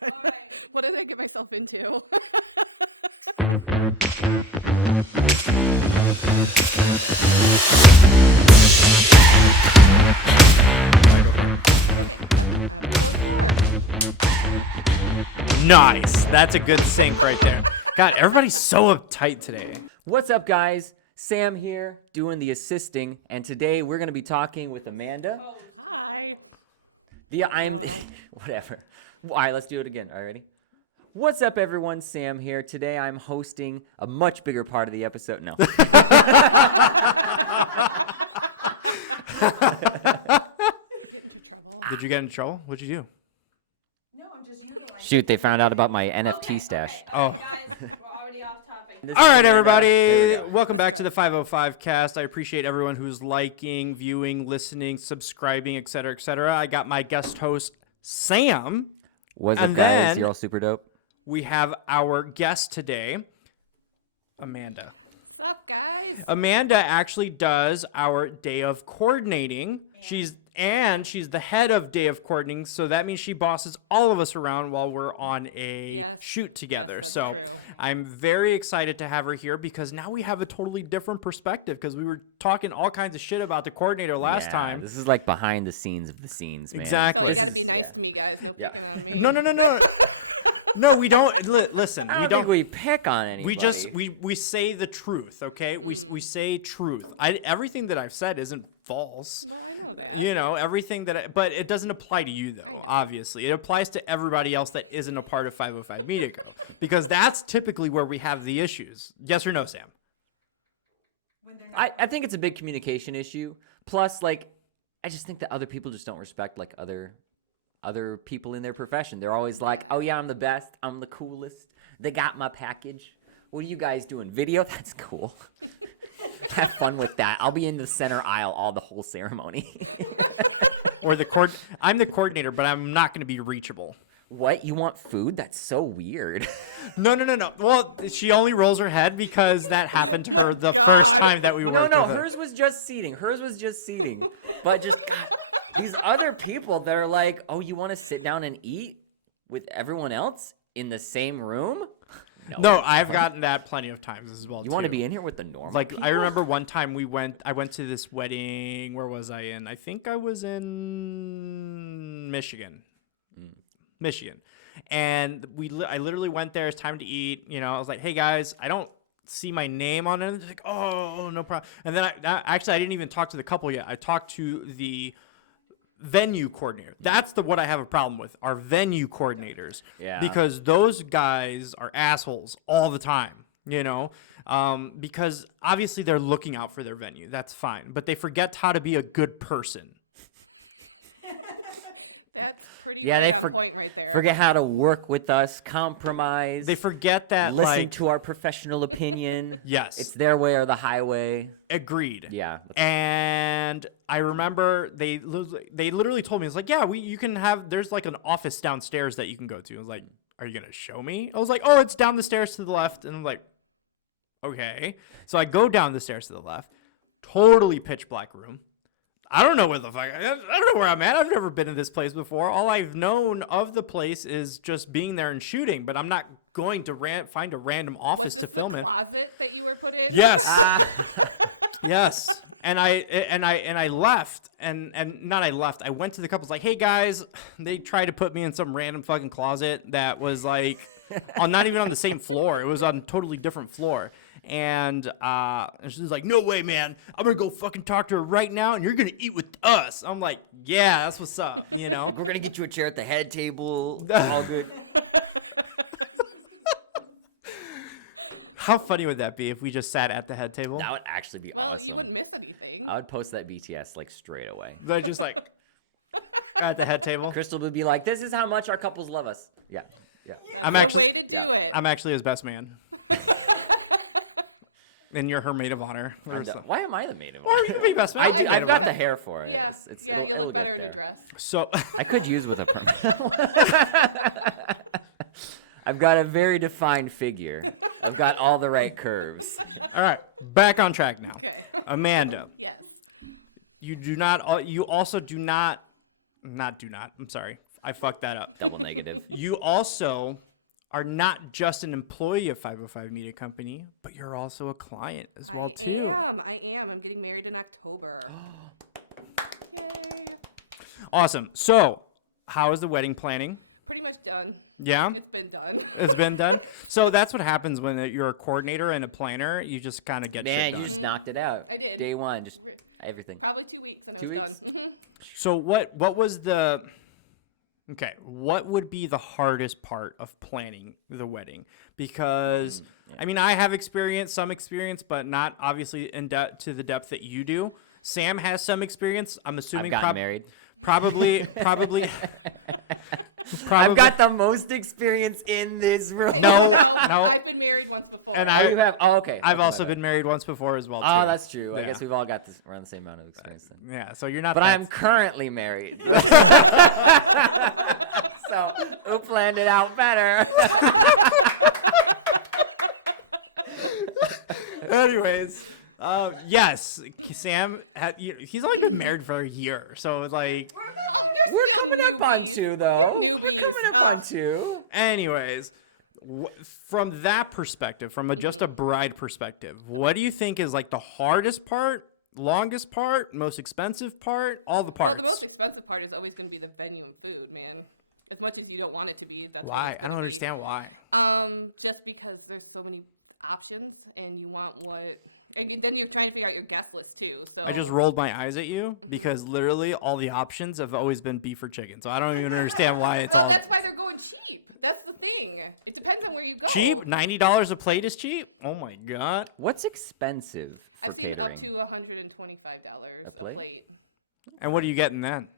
God. Right. What did I get myself into? Nice. That's a good sync right there. God, everybody's so uptight today. What's up, guys? Sam here, doing the assisting, and today we're going to be talking with Amanda. Oh, hi. Whatever. All right, let's do it again. All right, ready? What's up, everyone? Sam here. Today I'm hosting a much bigger part of the episode. No. Did you get in trouble? What'd you do? No, I'm just utilizing. Shoot, they found out about my NFT stash. Oh. Guys, we're already off topic. This All is right, Amanda. everybody. There we go. Welcome back to the 505 cast. I appreciate everyone who's liking, viewing, listening, subscribing, etc., etc. I got my guest host, Sam. What's up, And guys? then- You're all super dope. We have our guest today, Amanda. What's up, guys? Amanda actually does our day of coordinating. She's the head of day of coordinating, so that means she bosses all of us around while we're on a shoot together. So I'm very excited to have her here because now we have a totally different perspective because we were talking all kinds of shit about the coordinator last Yeah, time. This is like behind the scenes of the scenes, man. Exactly. So you This gotta be is- nice to me, guys. Don't Yeah. pick around me. No. No, we don't. Listen, I we don't don't. think we pick on anybody. We just we say the truth, okay? We say truth. Everything that I've said isn't false. You know, everything but it doesn't apply to you though, obviously. It applies to everybody else that isn't a part of 505 Media Co. Because that's typically where we have the issues. Yes or no, Sam? I think it's a big communication issue. Plus, like, I just think that other people just don't respect like other people in their profession. They're always like, "Oh yeah, I'm the best. I'm the coolest. They got my package. What are you guys doing? Video? That's cool. Have fun with that. I'll be in the center aisle the whole ceremony." Or I'm the coordinator, but I'm not going to be reachable. What? You want food? That's so weird. No. Well, she only rolls her head because that happened to her the first time that we worked No, with her. hers was just seating. But just God, these other people that are like, "Oh, you want to sit down and eat with everyone else in the same room?" No, I've gotten that plenty of times as well. You want to too. be in here with the normal Like people? I remember one time I went to this wedding. Where was I in? I think I was in Michigan. And I literally went there. It's time to eat. You know, I was like, "Hey guys, I don't see my name on it." They're like, "Oh, no problem." And then I didn't even talk to the couple yet. I talked to the venue coordinator. That's what I have a problem with. Our venue coordinators. Yeah. Because those guys are assholes all the time. You know, because obviously they're looking out for their venue. That's fine, but they forget how to be a good person. That's pretty Yeah, they much on point right there. forget how to work with us, compromise. They forget that, listen like, to our professional opinion. yes, It's their way or the highway. agreed. Yeah. And I remember they literally told me, it's like, yeah, you can have, there's like an office downstairs that you can go to. I was like, are you going to show me? I was like, oh, it's down the stairs to the left. And I'm like, okay. So I go down the stairs to the left, totally pitch black room. I don't know where the fuck, I don't know where I'm at. I've never been in this place before. All I've known of the place is just being there and shooting, but I'm not going to find a random office to film in. Closet that you were put in. Yes. Yes. And I left and not I left. I went to the couples like, "Hey guys," they tried to put me in some random fucking closet that was like not even on the same floor. It was on a totally different floor. And she was like, "No way, man. I'm going to go fucking talk to her right now and you're going to eat with us." I'm like, "Yeah, that's what's up," you know? We're gonna get you a chair at the head table. All good. How funny would that be if we just sat at the head table? That would actually be Well, you awesome. wouldn't miss anything. I would post that BTS like straight away. They're just like at the head table. Crystal would be like, "This is how much our couples love us." Yeah. I'm Way actually to do yeah. it. I'm actually his best man. And you're her maid of honor. Or something. Why am I the maid of Or honor? you can be best man. I I'll be do. maid I've of got the honor. hair for it. Yeah, It's, yeah, it'll you it'll look get better in a there. dress. So I could use with a permanent. I've got a very defined figure. I've got all the right curves. all right, back on track now. Okay. Amanda, Yes. you do not. You also do not. Not do not. I'm sorry. I fucked that up. Double negative. You also are not just an employee of 505 Media Company, but you're also a client as well too. I am. I'm getting married in October. Yay. Awesome. So, how is the wedding planning? Pretty much done. Yeah, It's been done. it's been done. So that's what happens when you're a coordinator and a planner. You just kind of get shit Man, done. you just knocked it out. I did. Day one, just everything. Probably 2 weeks. And 2 I was weeks? Done. So what was the okay? What would be the hardest part of planning the wedding? Because I mean, I have some experience, but not obviously to the depth that you do. Sam has some experience. I'm assuming I've gotten married. Probably. I've got the most experience in this room. no. I've been married once before. And Oh, you have? Oh, okay. I've Okay, also my bad. been married once before as well. Oh, too. that's true. I Yeah. guess we've all got this around the same amount of experience then. Yeah, so you're not. But that I'm currently married. So who planned it out better? Anyways, yes, Sam. He's only been married for a year, so like. We're coming up on 2, though. Newbies. We're coming up on 2. Anyways, from that perspective, from just a bride perspective, what do you think is like the hardest part, longest part, most expensive part, all the Well, the most parts? expensive part is always going to be the venue and food, man. As much as you don't want it to be. That's Why? what it's I don't gonna be. understand why. Just because there's so many options, and you want what. And then you're trying to figure out your guest list too. So I just rolled my eyes at you because literally all the options have always been beef or chicken. So I don't even understand why it's Well, all that's why they're going cheap. That's the thing. It depends on where you go. cheap. $90 a plate is cheap. Oh my god. What's expensive for I've seen catering? Up to $125 A plate? And what are you getting then?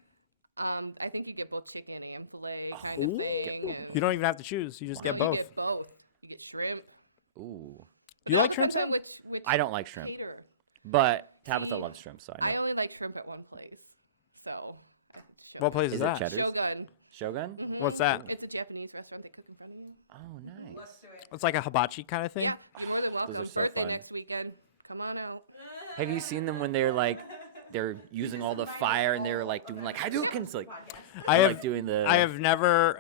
I think you get both chicken and filet kind Oh. of thing. and You don't even have to choose. You just get you both. get both. You get shrimp. Ooh. Do you But like it shrimp, depends on Sam? which I don't like shrimp. caterer. But Tabitha loves shrimp, so I I know. only like shrimp at one place. So. What place is Is it that? Cheddar's? Shogun. Shogun? Mhm. What's that? It's a Japanese restaurant they cook in front of you. Oh, nice. It's like a hibachi kind of thing. Yeah, you're more than welcome. Those are so Birthday fun. next weekend. Come on out. Have you seen them when they're like, they're using all the fire and they're like doing like Hadoukens, like, I and, have like doing the. I have never.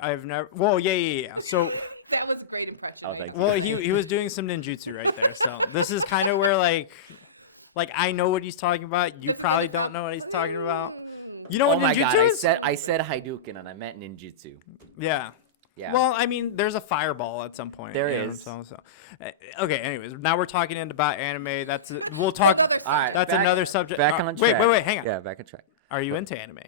Well, yeah. So, That was a great impression. Oh, right? thank you. well, he was doing some ninjutsu right there. So this is kind of where like I know what he's talking about. You probably don't know what he's talking about. You know Oh what my ninjutsu god! is? I said Hadouken and I meant ninjutsu. Yeah. Yeah. Well, I mean, there's a fireball at some point. There you know, is. Okay. Anyways, now we're talking about anime. We'll talk. Another all right. That's back- another subject. Back on track. Wait. Hang on. Yeah, back on track. Are you into anime?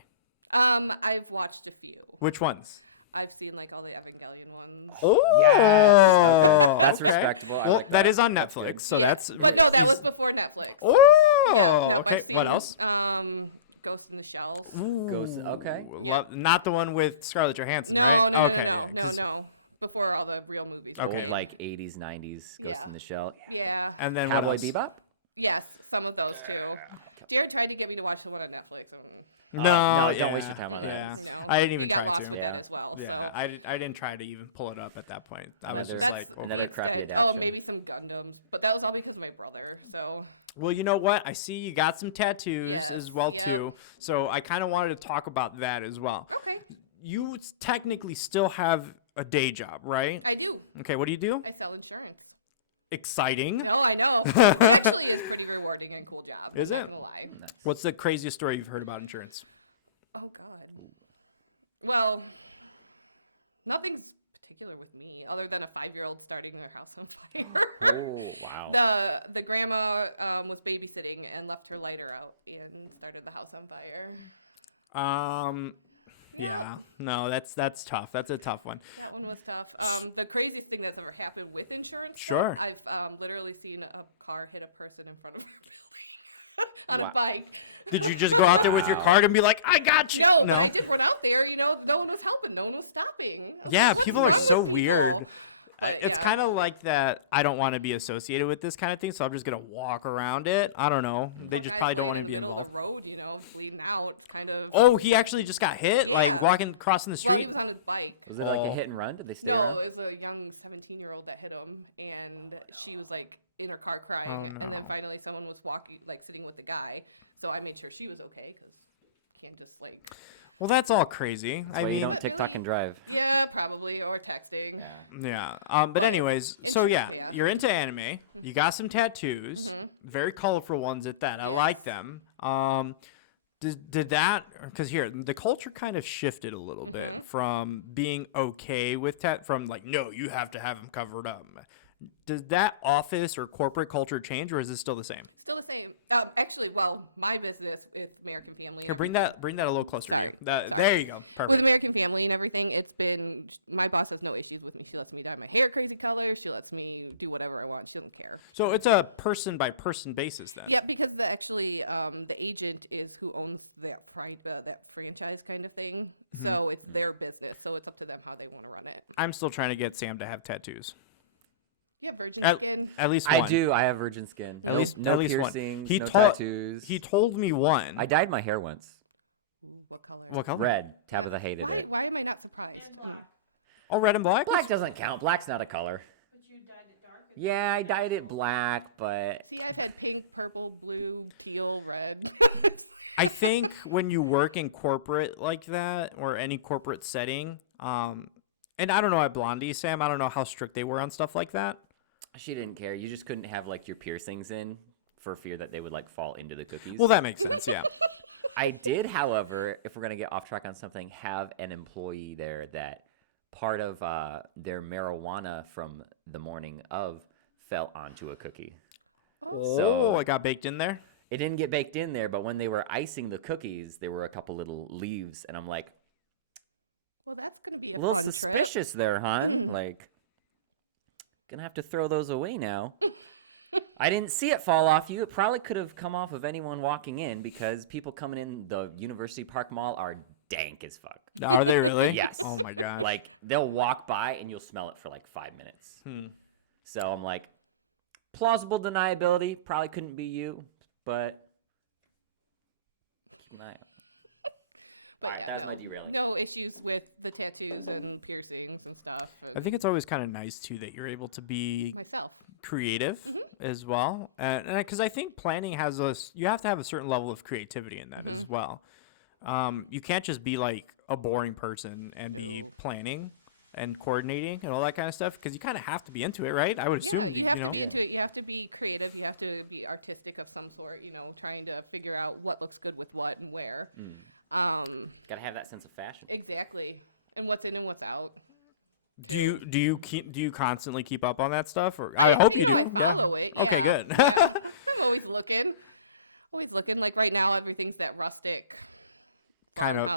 I've watched a few. Which ones? I've seen like all the Evangelion ones. Oh, Yes. Okay. That's okay. respectable. I Well, like that that. is on That's Netflix, good. so that's. But no, that he's- was before Netflix. Oh, No, okay. I've seen What it. else? Ghost in the Shell. Ooh, Ghost- okay. Not the one with Scarlett Johansson, No, right? no, Okay, no, yeah, 'cause- no. Before all the real movies. Okay. Old like 80s, 90s Ghost Yeah. in the Shell. Yeah. and then what Cowboy else? Bebop? Yes, some of those too. Jared tried to get me to watch the one on Netflix. No, no, yeah, don't waste your time on that. Yeah, No. I didn't He even got try lost to. with Yeah. that as well, Yeah, so. I didn't try to even pull it up at that point. I was Another- just like, over another it. crappy Oh, adaptation. maybe some Gundams, but that was all because of my brother. So Well, you know what? I see you got some tattoos Yes, as well yeah. too. So I kind of wanted to talk about that as well. okay, You technically still have a day job, right? I do. Okay, what do you do? I sell insurance. Exciting. No, I know. Actually, it's a pretty rewarding and cool job. Is I'm it? not gonna lie. Nice. What's the craziest story you've heard about insurance? Oh God. Well, nothing's particular with me, other than a 5-year-old starting their house on fire. Oh, wow. The grandma was babysitting and left her lighter out and started the house on fire. Yeah. No, that's tough. That's a tough one. That one was tough. The craziest thing that's ever happened with insurance. Sure. I've literally seen a car hit a person in front of her on Wow. a bike. Did you just go out there with your Wow. card and be like, "I got you"? No, No. I just went out there. No one was helping. No one was stopping. I was Yeah, like, people are "What's so wrong with weird. people?" It's yeah. kind of like that. I don't want to be associated with this kind of thing, so I'm just gonna walk around it. I don't know. They just Guy probably don't stood want to in be the middle of involved. the road, bleeding out, kind of. Oh, he actually just got hit, like Yeah. walking crossing the Well, street. he was on his bike. Was it like Oh. a hit and run? Did they stay No, around? it was a young 17-year-old that hit him, and she was like in her car crying. Oh, And no. then finally, someone was walking, like sitting with the guy. So I made sure she was okay because can't just like. Well, that's all crazy. That's I why you mean, don't TikTok and drive. Yeah, probably or texting. Yeah. yeah. But anyways, so yeah, yeah. you're into anime. You got some tattoos, very colorful ones at that. I like them. Did that, because here the culture kind of shifted a little bit from being okay with from like, no, you have to have them covered up. Does that office or corporate culture change, or is it still the same? Still the same. Actually, well, my business is American Family. Here, bring that a little closer to you. Sorry. There you go. With Perfect. American Family and everything, it's been, my boss has no issues with me. She lets me dye my hair crazy colors. She lets me do whatever I want. She doesn't care. So it's a person by person basis then. Yeah, because the agent is who owns that franchise kind of thing. So it's their business. So it's up to them how they want to run it. I'm still trying to get Sam to have tattoos. Yeah, virgin At, skin. at least one. I do. I have virgin skin. At no, least no at least one. piercings, He no told tattoos. he told me one. I dyed my hair once. What color? What color? Red. Tabitha hated Why, it. why am I not surprised? And black. Oh, red and black. Black doesn't count. Black's not a color. But you dyed it dark. Yeah, I dyed it black, but See, I've had pink, purple, blue, teal, red. I think when you work in corporate like that or any corporate setting, and I don't know at Blondie, Sam, I don't know how strict they were on stuff like that. she didn't care. You just couldn't have like your piercings in for fear that they would like fall into the cookies. Well, that makes sense. Yeah. I did, however, if we're going to get off track on something, have an employee there that part of their marijuana from the morning of fell onto a cookie. Oh, it got baked in there. It didn't get baked in there, but when they were icing the cookies, there were a couple little leaves, and I'm like, Well, that's going to be a little fun trip. suspicious there, hon. Like, gonna have to throw those away now. I didn't see it fall off you. It probably could have come off of anyone walking in because people coming in the University Park Mall are dank as fuck. Are they really? Yes. Oh my gosh. Like, they'll walk by and you'll smell it for like 5 minutes. So I'm like, plausible deniability. Probably couldn't be you, but keep an eye out. But All right, yeah, that was my derailing. No issues with the tattoos and piercings and stuff. I think it's always kind of nice too that you're able to be Myself. creative as well, and because I think planning has you have to have a certain level of creativity in that as well. You can't just be like a boring person and be planning and coordinating and all that kind of stuff because you kind of have to be into it, right? I would assume you have you know. to be into it. You have to be creative. You have to be artistic of some sort. You know, trying to figure out what looks good with what and where. Gotta have that sense of fashion. Exactly. And what's in and what's out. Do you constantly keep up on that stuff, or I hope you do? I Yeah. follow it, Okay, yeah. good. I'm always looking. Always looking. Like right now, everything's that rustic. kind of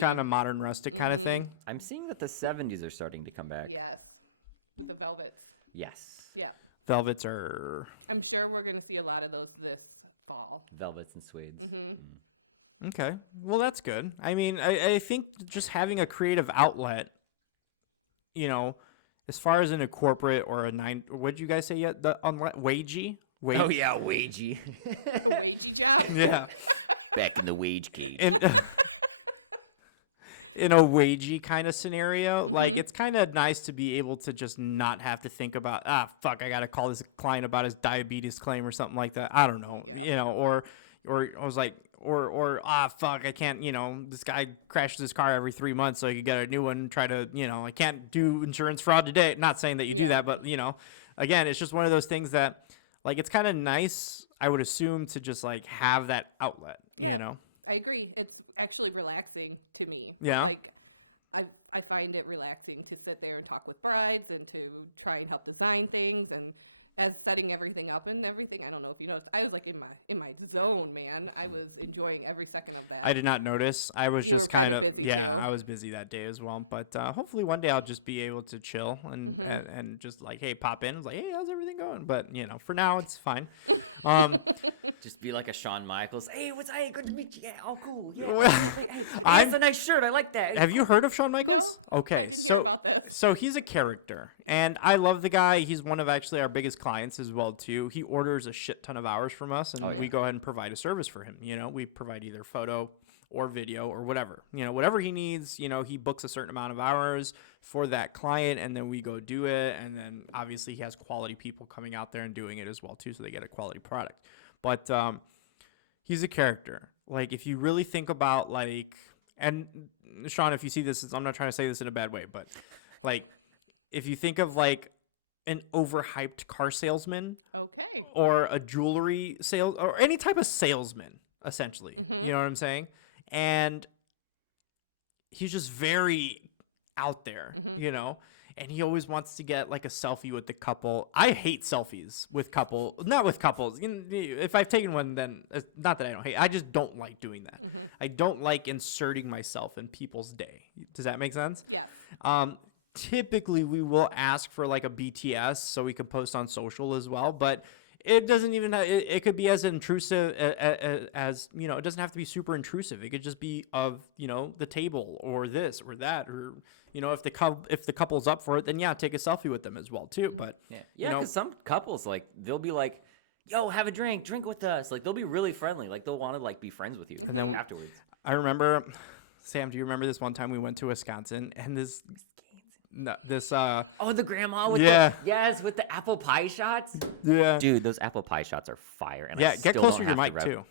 farmhousey. modern rustic kind of thing. I'm seeing that the 70s are starting to come back. Yes. The velvets. Yes. Yeah. Velvets are I'm sure we're going to see a lot of those this fall. Velvets and suedes. okay. Well, that's good. I mean, I think just having a creative outlet, you know, as far as in a corporate or a what did you guys say yet? The wagey? Oh, yeah, wagey. A wagey job. Yeah. Back in the wage cage. In a wagey kind of scenario, like it's kind of nice to be able to just not have to think about, fuck, I got to call this client about his diabetes claim or something like that. I don't know, you know, or I was like, fuck, I can't, you know, this guy crashes his car every 3 months so he could get a new one and try to, you know, I can't do insurance fraud today. Not saying that you do that, but, you know, again, it's just one of those things that, like, it's kind of nice, I would assume, to just, like, have that outlet, you know? I agree. It's actually relaxing to me. Yeah. Like, I find it relaxing to sit there and talk with brides and to try and help design things and as setting everything up and everything. I don't know if you noticed. I was like in my zone, man. I was enjoying every second of that. I did not notice. I was You just were kind kinda of, busy, yeah, so. I was busy that day as well. But hopefully one day I'll just be able to chill and just like, hey, pop in. It's like, hey, how's everything going? But, you know, for now it's fine. Just be like a Shawn Michaels. Hey, good to meet you. Yeah, oh, cool. Yeah. Well, hey, I'm- that's a nice shirt. I like that. Have you heard of Shawn Michaels? Okay, about this. so he's a character, and I love the guy. He's one of actually our biggest clients as well too. He orders a shit ton of hours from us, and Oh, yeah. we go ahead and provide a service for him. You know, we provide either photo or video or whatever. You know, whatever he needs. You know, he books a certain amount of hours for that client, and then we go do it. And then obviously he has quality people coming out there and doing it as well too, so they get a quality product. But he's a character. like if you really think about like, and Sean, if you see this, I'm not trying to say this in a bad way, but like if you think of like an overhyped car salesman Okay. or a jewelry sales or any type of salesman, essentially, you know what I'm saying? And he's just very out there, you know, and he always wants to get like a selfie with the couple. I hate selfies with not with couples. If I've taken one, then not that I don't hate. I just don't like doing that. I don't like inserting myself in people's day. Does that make sense? Yeah. Typically, we will ask for like a BTS so we can post on social as well, but it doesn't even it could be as intrusive as you know, it doesn't have to be super intrusive. It could just be of, you know, the table or this or that, or you know, if the couple's up for it, then yeah, take a selfie with them as well too. But Yeah, you know, because some couples, like, they'll be like, yo, have a drink with us. Like, they'll be really friendly. Like, they'll want to, like, be friends with you And then afterwards. I remember, Sam, do you remember this one time we went to Wisconsin and this Oh, the grandma with with the apple pie shots. yeah. Dude, those apple pie shots are fire. And Yeah, I get still closer don't to your have mic, the too.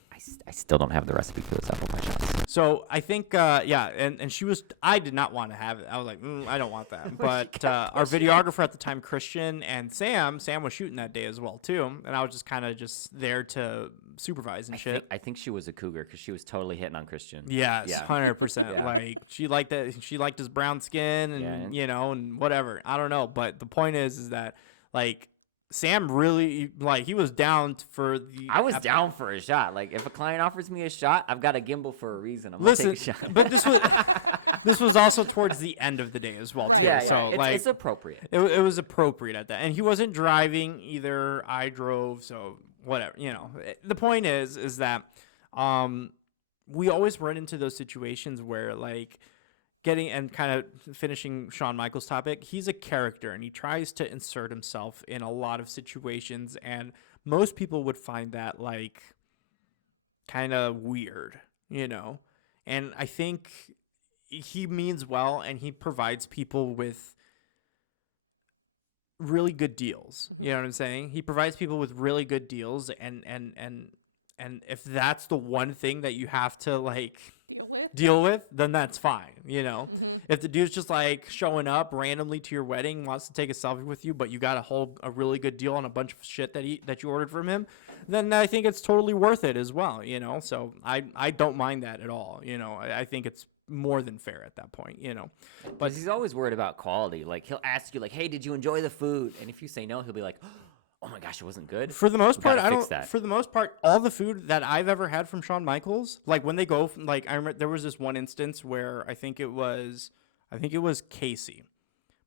I still don't have the recipe for those apple pie shots. So I think, and she was, I did not want to have it. I was like, I don't want that. But our videographer at the time, Christian, and Sam was shooting that day as well too. And I was just kind of just there to supervise and shit. I think she was a cougar because she was totally hitting on Christian. Yes, Yeah. 100%. Yeah. Like she liked that. She liked his brown skin and you know, and whatever. I don't know. But the point is that like Sam really, like, he was down for the. I was down for a shot. Like, if a client offers me a shot, I've got a gimbal for a reason. I'm Listen, gonna take a shot. but this was also towards the end of the day as well, too. Yeah, So like, it's appropriate. it was appropriate at that, and he wasn't driving either. I drove, so whatever. You know, the point is that we always run into those situations where like. Getting and kind of finishing Shawn Michaels' topic, he's a character and he tries to insert himself in a lot of situations, and most people would find that like kind of weird, you know. And I think he means well, and he provides people with really good deals. You know what I'm saying? He provides people with really good deals, and if that's the one thing that you have to like deal with, then that's fine, you know. If the dude's just like showing up randomly to your wedding, wants to take a selfie with you, but you got a really good deal on a bunch of shit that you ordered from him, then I think it's totally worth it as well, you know. So I don't mind that at all, you know. I think it's more than fair at that point, you know. But he's always worried about quality. Like, he'll ask you like, "Hey, did you enjoy the food?" And if you say no, he'll be like, "Oh my gosh, it wasn't good." For the most part, gotta I fix don't. that. For the most part, all the food that I've ever had from Shawn Michaels, like when they go, like I remember there was this one instance where I think it was Casey,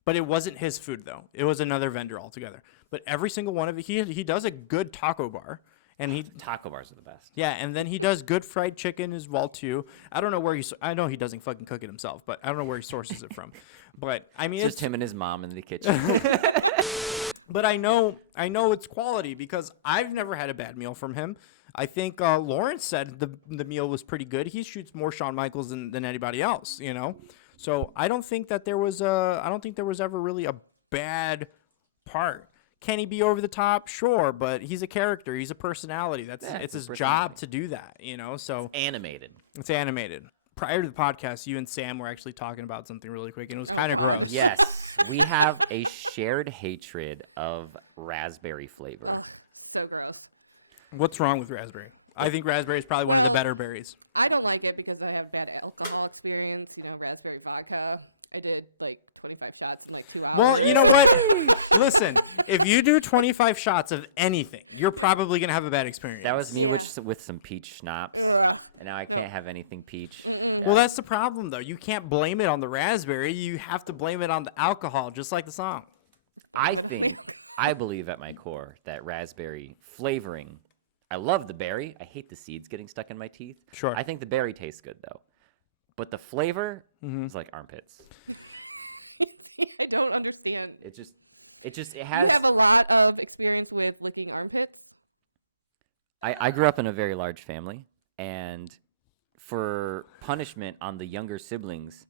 but it wasn't his food though. It was another vendor altogether. But every single one of it, he does a good taco bar, and Taco bars are the best. yeah, and then he does good fried chicken as well too. I don't know where I know he doesn't fucking cook it himself, but I don't know where he sources it from. But I mean, It's just him and his mom in the kitchen. But I know it's quality because I've never had a bad meal from him. I think Lawrence said the meal was pretty good. He shoots more Shawn Michaels than anybody else, you know. So I don't think there was ever really a bad part. Can he be over the top? Sure, but he's a character. He's a personality. It's his job to do that, you know. So Animated. it's animated. Prior to the podcast, you and Sam were actually talking about something really quick, and it was kind of gross. Yes, we have a shared hatred of raspberry flavor. So gross. What's wrong with raspberry? I think raspberry is probably one of the better berries. I don't like it because I have bad alcohol experience. You know, raspberry vodka. I did like 25 shots in like 2 hours. Well, you know what? Listen, if you do 25 shots of anything, you're probably going to have a bad experience. That was me with some peach schnapps, and now I can't have anything peach. Well, that's the problem, though. You can't blame it on the raspberry. You have to blame it on the alcohol, just like the song. I believe at my core that raspberry flavoring, I love the berry. I hate the seeds getting stuck in my teeth. Sure. I think the berry tastes good, though. But the flavor is like armpits. I don't understand. It has. You have a lot of experience with licking armpits. I grew up in a very large family, and for punishment on the younger siblings,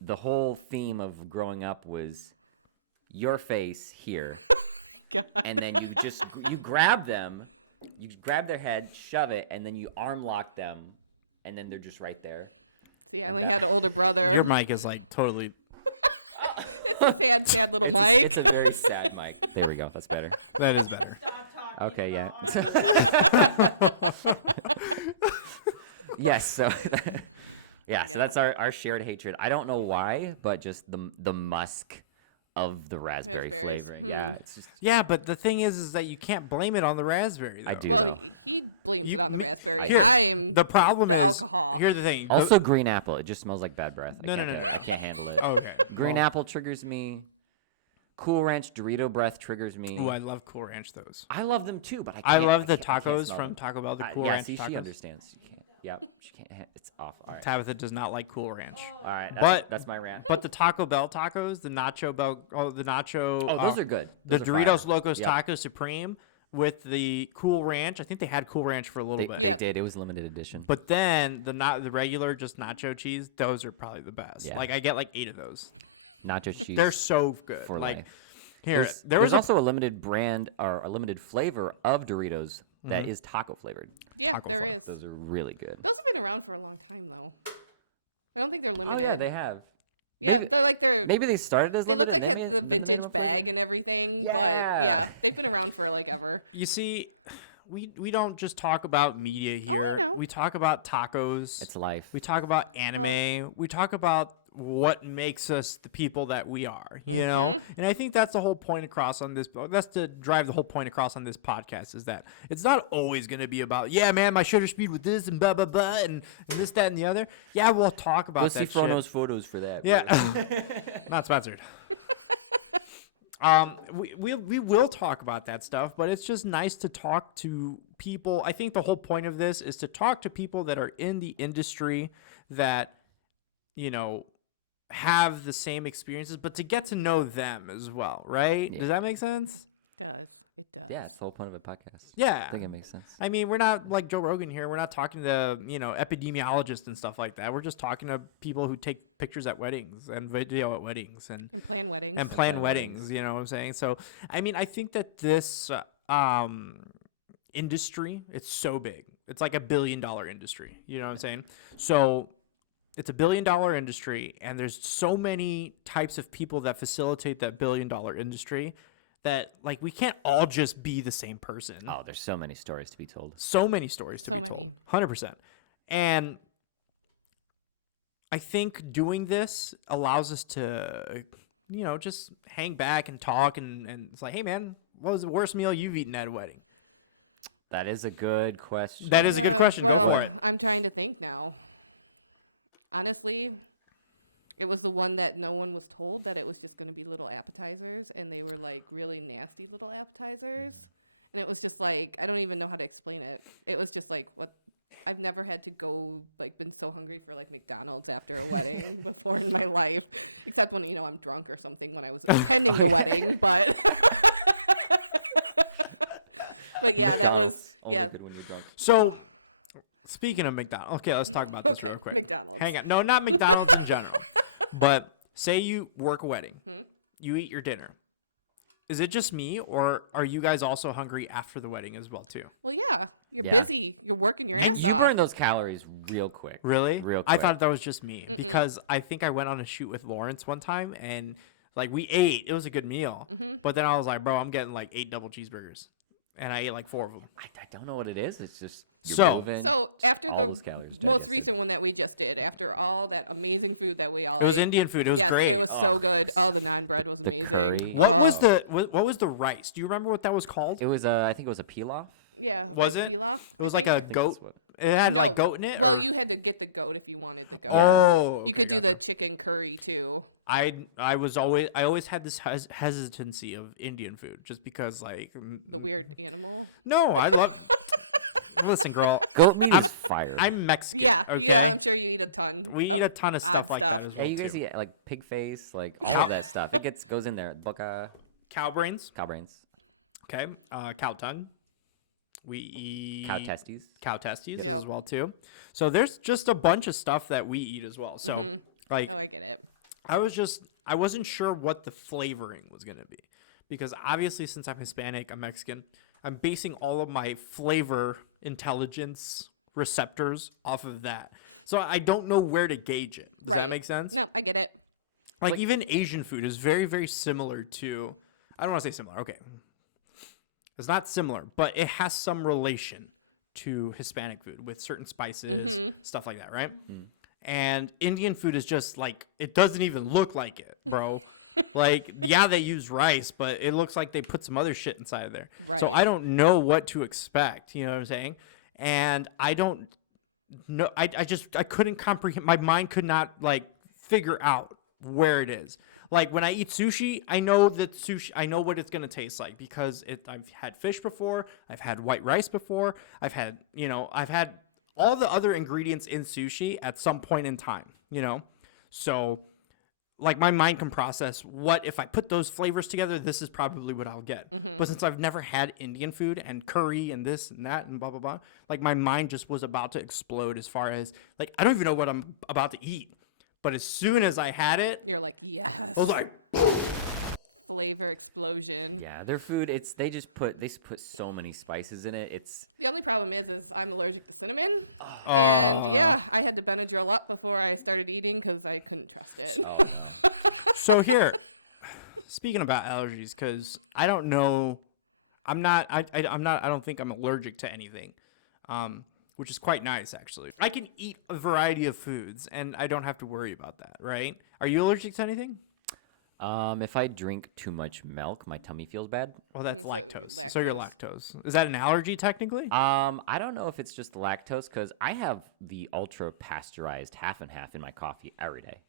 the whole theme of growing up was your face here, and then you grab them You grab their head, shove it, and then you arm lock them, and then they're just right there. See, I And only that- had an older brother. Your mic is like totally. Sad little mic. It's a very sad mic. There we go. That's better. That is better. Okay, yeah. Yes, so yeah, so that's our shared hatred. I don't know why, but just the musk of the raspberry Raspberries. flavoring. Yeah, it's just Yeah, but the thing is that you can't blame it on the raspberry. Though. I do Well, though. He blames You- it on me- the raspberry. I Here, do. I am the problem is. alcohol. Here's the thing. Also green apple. It just smells like bad breath. No, no, no, I no. can't handle it. Okay. Green well, apple triggers me. Cool Ranch Dorito breath triggers me. Ooh, I love Cool Ranch those. I love them too, but I I can't, love the can't tacos smell from them. Taco Bell. The Cool yeah, Ranch see, tacos. she understands. You can't. Yep, she can't. It's off. All right. Tabitha does not like Cool Ranch. All right. That's my rant. But the Taco Bell tacos, the Nacho Bell, the Nacho. Oh, those are good. The Those are Doritos fire. Locos Yep. Taco Supreme with the Cool Ranch. I think they had Cool Ranch for a little bit. They did. It was limited edition. But then the regular just nacho cheese, those are probably the best. Yeah. Like I get like 8 of those. Nacho cheese. They're so good. for like life. here, there was there's also a limited brand or a limited flavor of Doritos that is taco flavored. Yeah, taco there flavor. is. Those are really good. Those have been around for a long time, though. I don't think they're limited. Oh yeah, they have. Yeah, maybe they're like maybe they started as they look limited and like then the they made them a vintage flavor. bag and everything. but, Yeah. they've been around for like ever. You see, we don't just talk about media here. know. We talk about tacos. It's life. We talk about anime. We talk about what makes us the people that we are, you know? And I think that's the whole point across on this. That's to drive the whole point across on this podcast is that it's not always going to be about, yeah, man, my shutter speed with this and blah, blah, blah, and this, that, and the other. Yeah, we'll talk about Go that see Frono's shit. photos for that. bro. Yeah. Not sponsored. We will talk about that stuff, but it's just nice to talk to people. I think the whole point of this is to talk to people that are in the industry that, you know, have the same experiences, but to get to know them as well, right? Yeah. Does that make sense? It does. Yeah, it's the whole point of a podcast. Yeah. I think it makes sense. I mean, we're not like Joe Rogan here. We're not talking to, you know, epidemiologists and stuff like that. We're just talking to people who take pictures at weddings and video at weddings and And plan weddings. plan plan weddings, you know what I'm saying? So, I mean, I think that this industry, it's so big. It's like $1 billion industry, you know what I'm saying? So, it's $1 billion industry, and there's so many types of people that facilitate that $1 billion industry that, like, we can't all just be the same person. Oh, there's so many stories to be told. So many stories to be told. 100%. And I think doing this allows us to, you know, just hang back and talk and it's like, hey, man, what was the worst meal you've eaten at a wedding? That is a good question. That is a good question. Go for Well, it. I'm trying to think now. Honestly, it was the one that no one was told that it was just going to be little appetizers, and they were like really nasty little appetizers. And it was just like, I don't even know how to explain it. It was just like, what? I've never had to go, like, been so hungry for like McDonald's after a wedding before in my life, except when, you know, I'm drunk or something when I was attending Oh, a yeah. wedding, but. But yeah, that McDonald's was- only yeah. good when you're drunk. So, speaking of McDonald's, okay, let's talk about this real quick. McDonald's. Hang on. No, not McDonald's in general. But say you work a wedding, you eat your dinner. Is it just me, or are you guys also hungry after the wedding as well, too? Well, yeah, you're Yeah. busy. You're working your And ass you off. burn those calories real quick. Really? Real I quick. thought that was just me because I think I went on a shoot with Lawrence one time and like we ate. It was a good meal. But then I was like, bro, I'm getting like 8 double cheeseburgers. And I ate like 4 of them. I don't know what it is. It's just you're So- moving. So after all the those calories most digested. recent one that we just did, after all that amazing food that we all It was ate, Indian food. It was yes, great. It was so Oh, good. Oh, the naan bread was the amazing. curry. What was Oh. the what was the rice? Do you remember what that was called? It was I think it was a pilaf. Yeah. Was like it? pilaf. It was like a I think goat. that's what- It had No, like goat in it, well, or you had to get the goat if you wanted the goat. oh, You okay, could do gotcha. the chicken curry too. I always had this hesitancy of Indian food just because like The weird animal. no, I love. Listen, girl, Goat meat I'm- is fire. I'm Mexican. Yeah. Okay, Yeah, I'm sure you eat a ton. we eat a ton of stuff like stuff. that as yeah, well. you guys too. eat like pig face, like all Cow- of that stuff. It goes in there. Boca, Cow brains. cow brains, Okay, cow tongue. We eat cow testes. cow testes Yep. as well too. So there's just a bunch of stuff that we eat as well. So like Oh, I get it. I wasn't sure what the flavoring was gonna be because obviously since I'm Hispanic, I'm Mexican. I'm basing all of my flavor intelligence receptors off of that. So I don't know where to gauge it. Does that Right. make sense? No, I get it. Like even Asian food is very, very similar to, I don't want to say similar. Okay. It's not similar, but it has some relation to Hispanic food with certain spices, stuff like that, right? And Indian food is just like, it doesn't even look like it, bro. Like, yeah, they use rice, but it looks like they put some other shit inside of there. So I don't know what to expect, you know what I'm saying? And I don't know, I couldn't comprehend, my mind could not like figure out where it is. Like when I eat sushi, I know what it's gonna taste like because I've had fish before, I've had white rice before, I've had all the other ingredients in sushi at some point in time, you know? So like my mind can process what if I put those flavors together, this is probably what I'll get. But since I've never had Indian food and curry and this and that and blah blah blah, like my mind just was about to explode as far as like I don't even know what I'm about to eat. But as soon as I had it, You're like, yes. I was like, Flavor explosion. Yeah, their food. They put so many spices in it. It's The only problem is I'm allergic to cinnamon. oh. Yeah, I had to Benadryl up before I started eating because I couldn't trust it. oh no. So here, speaking about allergies, because I don't know, I don't think I'm allergic to anything, which is quite nice actually. I can eat a variety of foods and I don't have to worry about that, right? Are you allergic to anything? If I drink too much milk, my tummy feels bad. Well, that's lactose. So you're lactose. Is that an allergy technically? I don't know if it's just lactose because I have the ultra pasteurized half and half in my coffee every day,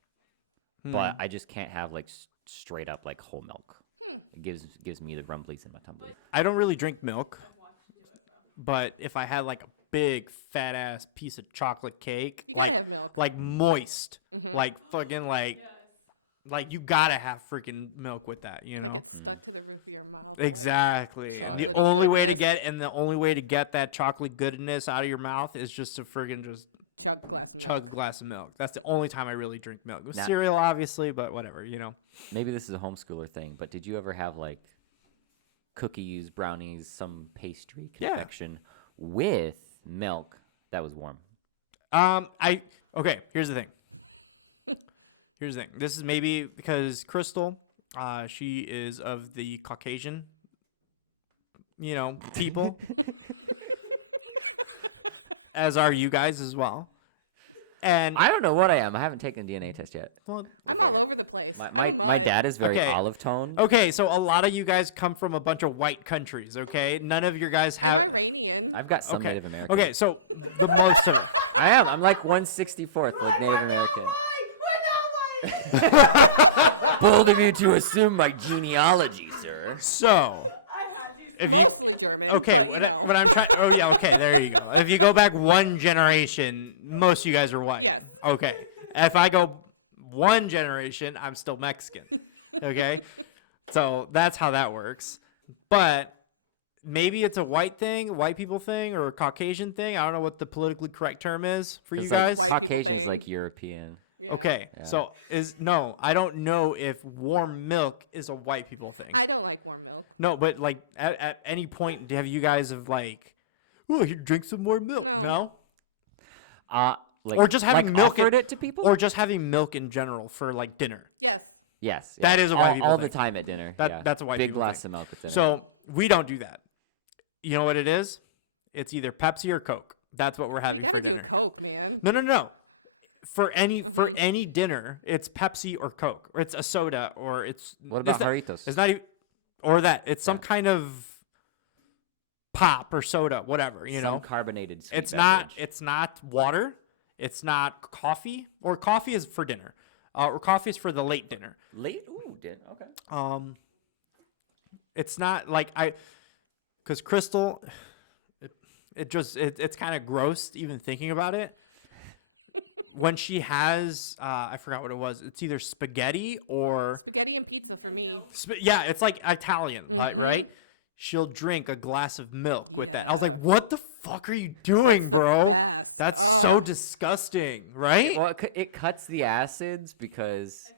but I just can't have like straight up like whole milk. It gives me the rumblies in my tumblies. I don't really drink milk, but if I had like a big fat ass piece of chocolate cake, You gotta like have milk. like moist, like fucking like you gotta have freaking milk with that, you know? It's stuck to the roof of your mouth. Exactly. Oh, And the yeah. only way to get that chocolate goodness out of your mouth is just to friggin' just Chug a glass of chug a glass of milk. That's the only time I really drink milk. With Now- cereal, obviously, but whatever, you know. Maybe this is a homeschooler thing, but did you ever have like cookies, brownies, some pastry Yeah. confection with milk that was warm? Okay, here's the thing. This is maybe because Crystal, she is of the Caucasian, you know, people, as are you guys as well. And I don't know what I am. I haven't taken a DNA test yet. well, I'm all over the place. I My don't my mind. dad is very Okay. olive toned. okay, so a lot of you guys come from a bunch of white countries. Okay, none of your guys have. I'm Iranian. I've got some Okay. Native American. Okay, so the most of it. I am. I'm like 1/64th, like Native American. We're not lying. Bold of you to assume my genealogy, sir. So if you Mostly German. okay, but what I'm trying. Oh yeah, okay, there you go. If you go back one generation, most of you guys are white. Yes. Okay, if I go one generation, I'm still Mexican. Okay, so that's how that works. But maybe it's a white people thing, or a Caucasian thing. I don't know what the politically correct term is for you It's like guys. White Caucasian people is thing. like European. Okay, Yeah. so I don't know if warm milk is a white people thing. I don't like warm milk. No, but like at any point, have you guys have like, oh, here, drink some more milk? No. No? Like, Or just having like milk offered it to people. Or just having milk in general for like dinner. Yes. yes, That is a white people all the thing. time at dinner. That- yeah. that's a white big people glass thing. of milk with dinner. So we don't do that. You know what it is? It's either Pepsi or Coke. That's what we're having You for gotta do dinner. Coke, man. No. For any dinner, it's Pepsi or Coke, or it's a soda, or it's what about it's not, Jarritos? It's not even, or that it's some Yeah. kind of pop or soda, whatever. You Some know, carbonated sweet it's beverage. not water. It's not coffee, or coffee is for dinner, or coffee is for the late dinner. Late. Ooh, did okay. It's not like because Crystal, it's kind of gross even thinking about it. When she has, I forgot what it was. It's either spaghetti or Spaghetti and pizza for me. yeah, it's like Italian, like right. She'll drink a glass of milk with that. I was like, what the fuck are you doing, bro? Yes. That's Oh. so disgusting, right? Well, it cuts the acids because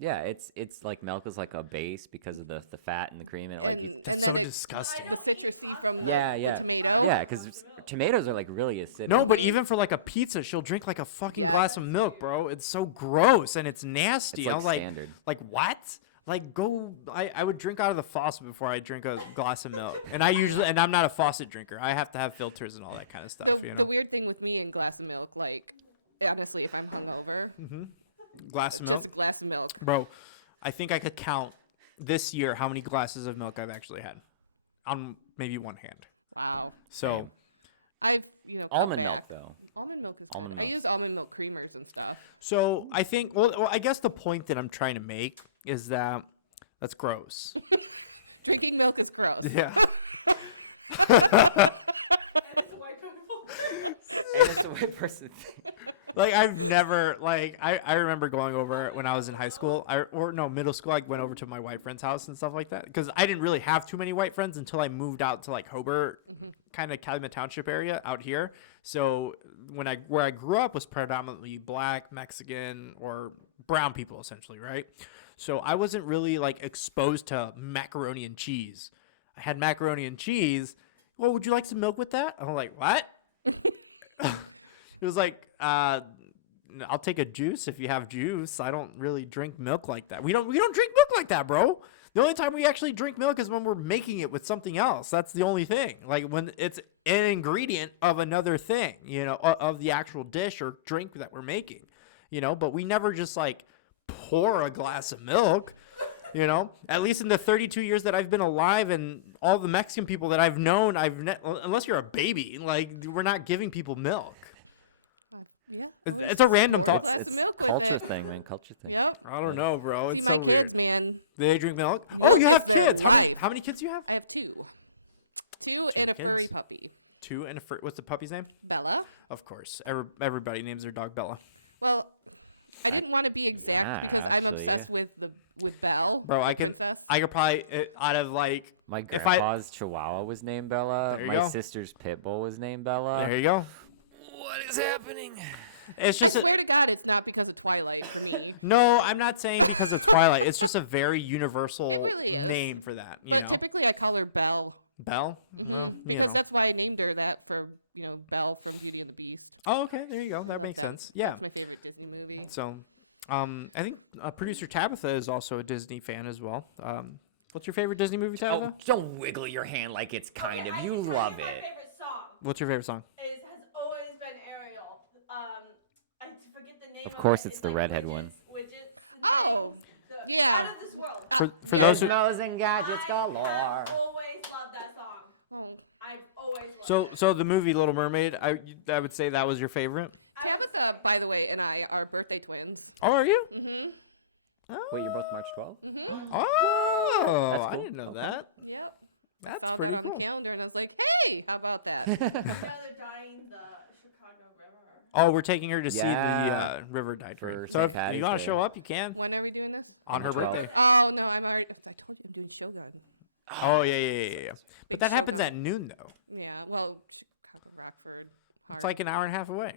Yeah, it's like milk is like a base because of the fat and the cream and like you. That's and so then it- disgusting. the citrusy from the Yeah. tomato. Yeah, because tomatoes are like really acidic. No, but even for like a pizza, she'll drink like a fucking glass of milk, bro. It's so gross and it's nasty. It's like I was like, standard. what? Like I would drink out of the faucet before I drink a glass of milk. And I'm not a faucet drinker. I have to have filters and all that kind of stuff, The, you know. the weird thing with me and glass of milk, like honestly, if I'm hungover, Glass of milk. just a glass of milk. Bro, I think I could count this year how many glasses of milk I've actually had on maybe one hand. Wow. So, I've cut Almond back. milk though. Almond milk is Almond good. milk. I use almond milk creamers and stuff. so I think well, I guess the point that I'm trying to make is that that's gross. Drinking milk is gross. Yeah. And it's white people. And it's a white person thing. Like I've never like I remember going over when I was in high school middle school. I went over to my white friend's house and stuff like that because I didn't really have too many white friends until I moved out to like Hobart, kind of Calumet Township area out here. So where I grew up was predominantly black, Mexican, or brown people essentially, right? So I wasn't really like exposed to macaroni and cheese. I had macaroni and cheese. Well, would you like some milk with that? I'm like, what? It was like, I'll take a juice if you have juice. I don't really drink milk like that. We don't drink milk like that, bro. The only time we actually drink milk is when we're making it with something else. That's the only thing. Like when it's an ingredient of another thing, you know, of the actual dish or drink that we're making, you know, but we never just like pour a glass of milk, you know, at least in the 32 years that I've been alive and all the Mexican people that I've known, unless you're a baby, like we're not giving people milk. Yeah. It's a random thought. Glass It's of milk with culture it. thing, man. Culture thing. Yep. I don't know, bro. It's See, so my weird. Kids, man. Do they drink milk? Oh, you have They're kids. alive. How many kids do you have? I have two. Two Two and a kids? furry puppy. Two and what's the puppy's name? Bella. Of course, everybody names their dog Bella. Well, I didn't want to be exact yeah, because actually, I'm obsessed with Belle. Bro, the I could princess. probably out of like My If I- grandpa's Chihuahua was named Bella. There you My go. sister's pit bull was named Bella. there you go. What is happening? It's I just swear to God, it's not because of Twilight for me. no. I'm not saying because of Twilight. It's just a very universal It really is. name for that. You But know, typically I call her Belle. Belle. Well, you Because know. that's why I named her that for, Belle from Beauty and the Beast. Oh, okay. There you go. That makes sense. Yeah. It's my favorite Disney movie. So, I think producer Tabitha is also a Disney fan as well. What's your favorite Disney movie, Tabitha? Oh, don't wiggle your hand like it's kind of. You love My it. favorite song What's your favorite song? has always been Ariel. I forget the name. Of course it. it's the redhead one. Widgets. And Oh, things. yeah. Out of this world. For those who Gizmos and gadgets I galore. have always loved that song. I've always loved so the movie Little Mermaid, I would say that was your favorite. I would Tabitha, by the way, and I are birthday twins. Oh, are you? Mm-hmm. Oh. Wait, you're both March 12th? Oh, That's I cool. didn't know Okay. that. Yep. That's Saw pretty that on cool. the calendar, and I was like, hey, how about that? I'd rather die in the Chicago River. Oh, we're taking her to see the Yeah. River Dive For Train. St. So if Patty's you want to Day. show up, you can When are we doing this? on her the 12th. birthday. Oh, no, I told you I'm doing Shogun. Oh yeah. But that happens at noon though. Yeah, well, Chicago, Rockford. It's like an hour and a half away.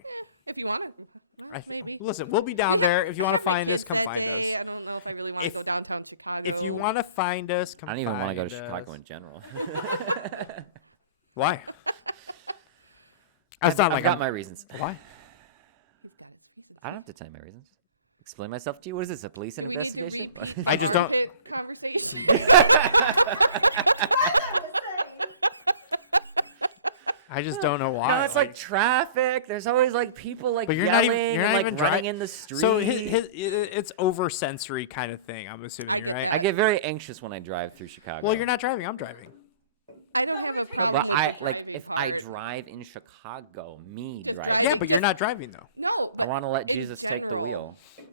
If you want to. Maybe. Listen, we'll be down there. If you want to find us, Kids come that find day, us. I don't know if I really want If- to go downtown Chicago. If you want to find us, come. I don't even want to go to find Chicago us. in general. Why? That's not I've like got I'm- my reasons. Why? I don't have to tell you my reasons. Explain myself to you. What is this, a police Do we need to investigation? I just don't. Conversation. I just don't know why. No, it's like traffic. There's always like people like But you're not yelling even- you're and not like even running dri- in the street. so it's over sensory kind of thing. I'm assuming, I get right? that. I get very anxious when I drive through Chicago. Well, you're not driving. I'm driving. I don't So have we're a taking- No, problem. but I with the like driving if I part. drive in Chicago, me Just driving. Yeah, but you're not driving though. No. I but want to let in Jesus take the general- wheel. In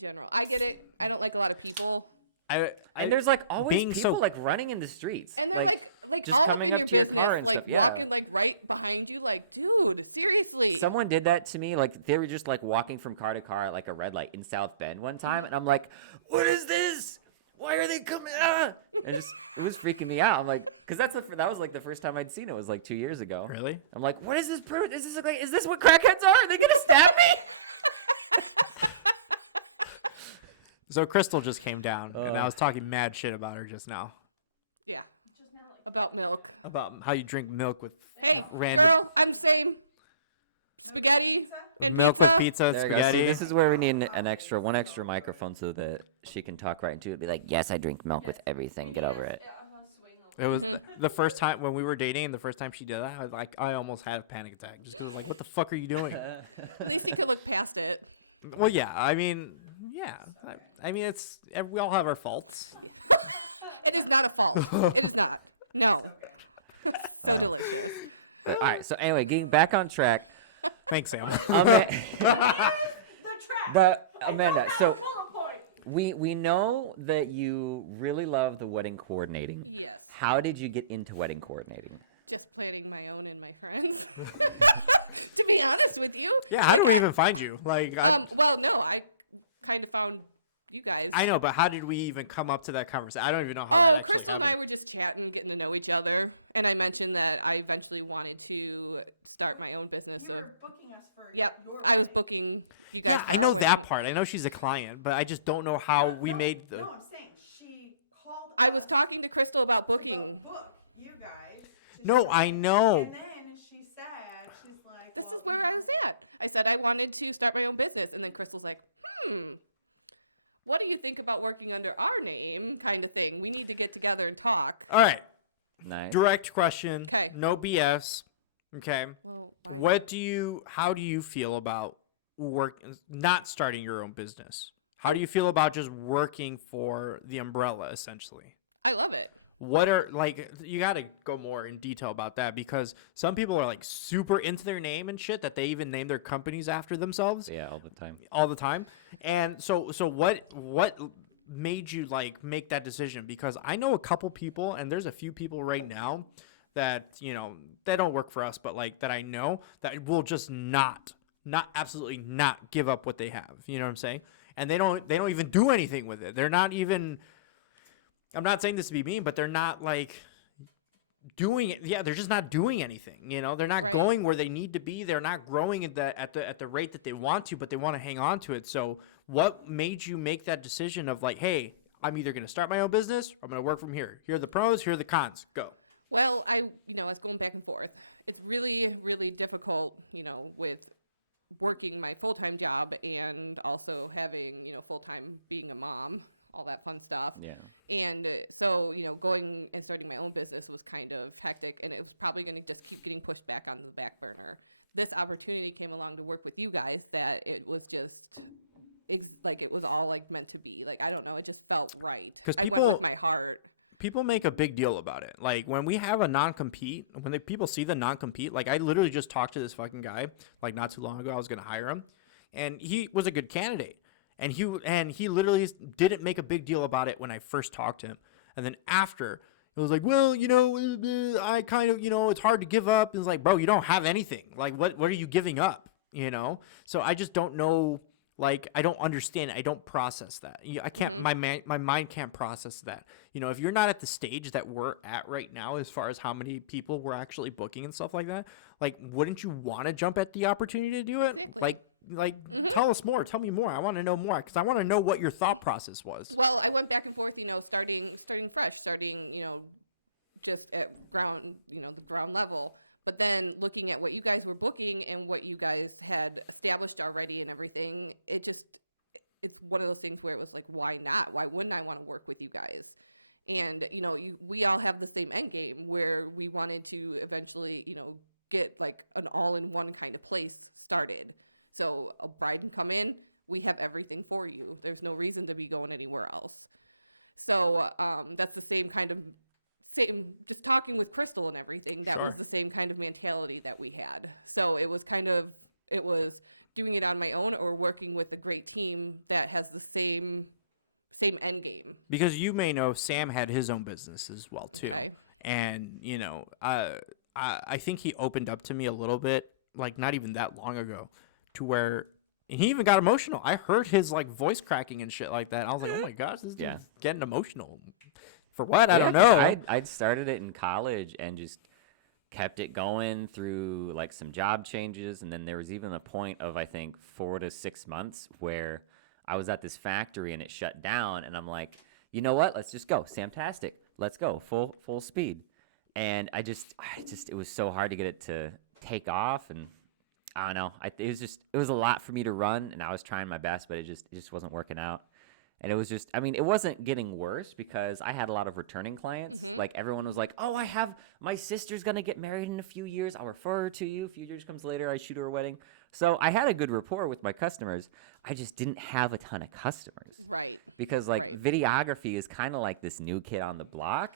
general, I get it. I don't like a lot of people. And there's like always being people so- like running in the streets, And they're like just all coming in up to your business, car and like, stuff. Yeah. Walking, like right behind you, like, dude, seriously. Someone did that to me. Like they were just like walking from car to car at like a red light in South Bend one time, and I'm like, "What is this? Why are they coming?" And it was freaking me out. I'm like, because that was like the first time I'd seen it. Was like 2 years ago. Really? I'm like, what is this? Is this what crackheads are? Are they gonna stab me? So Crystal just came down, and I was talking mad shit about her just now Yeah, Just now, like about milk. about how you drink milk with Hey, random girl, I'm the same. Spaghetti. and milk with pizza and There you go. See, spaghetti. this is where we need an extra microphone so that she can talk right into it. Be like, yes, I drink milk with everything. Get over it. Yeah, I'm gonna swing over. It was the first time when we were dating, and the first time she did that, I almost had a panic attack just because like, what the fuck are you doing? At least you could look past it. Well, yeah, I mean, it's we all have our faults. It is not a fault. It is not. No. So delicious. All right. So anyway, getting back on track. Thanks, Sam. Ama- The track. but I don't Amanda, have so a bullet point. we know that you really love the wedding coordinating. Yes. How did you get into wedding coordinating? Just planning my own and my friends. To be honest with you. Yeah, how do we even find you? Like, Well, no, I kind of found you guys. I know, but how did we even come up to that conversation? I don't even know how that actually Crystal happened. and I were just chatting, getting to know each other, and I mentioned that I eventually wanted to start my own business. You of- were booking us for Yep, your I was wedding. booking. You Yeah, guys I know for that part. I know she's a client, but I just don't know how we No, made the. No, I'm saying she called I was us talking to Crystal about to booking. book you guys. to No, shoot. I know. And then she said, she's like, This well, is where I was at. I said I wanted to start my own business, and then Crystal's like, what do you think about working under our name, kind of thing? We need to get together and talk. All right, Nice. direct question. 'Kay. No BS. Okay. How do you feel about not starting your own business? How do you feel about just working for the umbrella, essentially? I love it. What are, like, you got to go more in detail about that, because some people are like super into their name and shit that they even name their companies after themselves Yeah, all the time. all the time. And so what made you like make that decision? Because I know a couple people, and there's a few people right now that, you know, they don't work for us, but like that I know that will just absolutely not give up what they have. You know what I'm saying? And they don't even do anything with it. They're not even, I'm not saying this to be mean, but they're not like doing it. Yeah, they're just not doing anything. You know, they're not Right. going where they need to be. They're not growing at the rate that they want to, but they want to hang on to it. So what made you make that decision of like, hey, I'm either going to start my own business or I'm going to work from here. Here are the pros, here are the cons. Go. Well, I was going back and forth. It's really, really difficult, with working my full-time job and also having, full-time being a mom, all that fun stuff. Yeah. And so, going and starting my own business was kind of hectic, and it was probably going to just keep getting pushed back onto the back burner. This opportunity came along to work with you guys that it was just, like it was all like meant to be. Like, I don't know, it just felt right. 'Cause I went people- with my heart. People make a big deal about it. Like when we have a non-compete, when people see the non-compete, like I literally just talked to this fucking guy like not too long ago. I was going to hire him, and he was a good candidate. And he literally didn't make a big deal about it when I first talked to him. And then after, it was like, well, I kind of, it's hard to give up. And it's like, bro, you don't have anything. Like, what are you giving up? So I just don't know. Like, I don't understand. I don't process that. I can't. My mind can't process that. If you're not at the stage that we're at right now, as far as how many people we're actually booking and stuff like that, like, wouldn't you want to jump at the opportunity to do it? Like, tell us more. Tell me more. I want to know more because I want to know what your thought process was. Well, I went back and forth, starting fresh, just at ground, the ground level. But then looking at what you guys were booking and what you guys had established already and everything, it's one of those things where it was like, why not? Why wouldn't I want to work with you guys? And, we all have the same end game where we wanted to eventually, get like an all-in-one kind of place started. So a bride can come in, we have everything for you. There's no reason to be going anywhere else. So that's the same just talking with Crystal and everything, that Sure. was the same kind of mentality that we had. So it was doing it on my own or working with a great team that has the same end game. Because you may know Sam had his own business as well too. Okay. And I think he opened up to me a little bit, like not even that long ago, to where he even got emotional. I heard his like voice cracking and shit like that. I was like, oh my gosh, this Yeah. dude's getting emotional. For what? I Yeah, don't 'cause know. I'd started it in college and just kept it going through like some job changes, and then there was even a point of I think 4 to 6 months where I was at this factory and it shut down, and I'm like, you know what? Let's just go. Samtastic. Let's go. Full speed. And I just, it was so hard to get it to take off, and I don't know. It was a lot for me to run, and I was trying my best, but it just wasn't working out. And it was just, I mean, it wasn't getting worse because I had a lot of returning clients. Like, everyone was like, oh, my sister's going to get married in a few years. I'll refer her to you. A few years comes later, I shoot her a wedding. So I had a good rapport with my customers. I just didn't have a ton of customers. Right. Because, like, videography is kind of like this new kid on the block.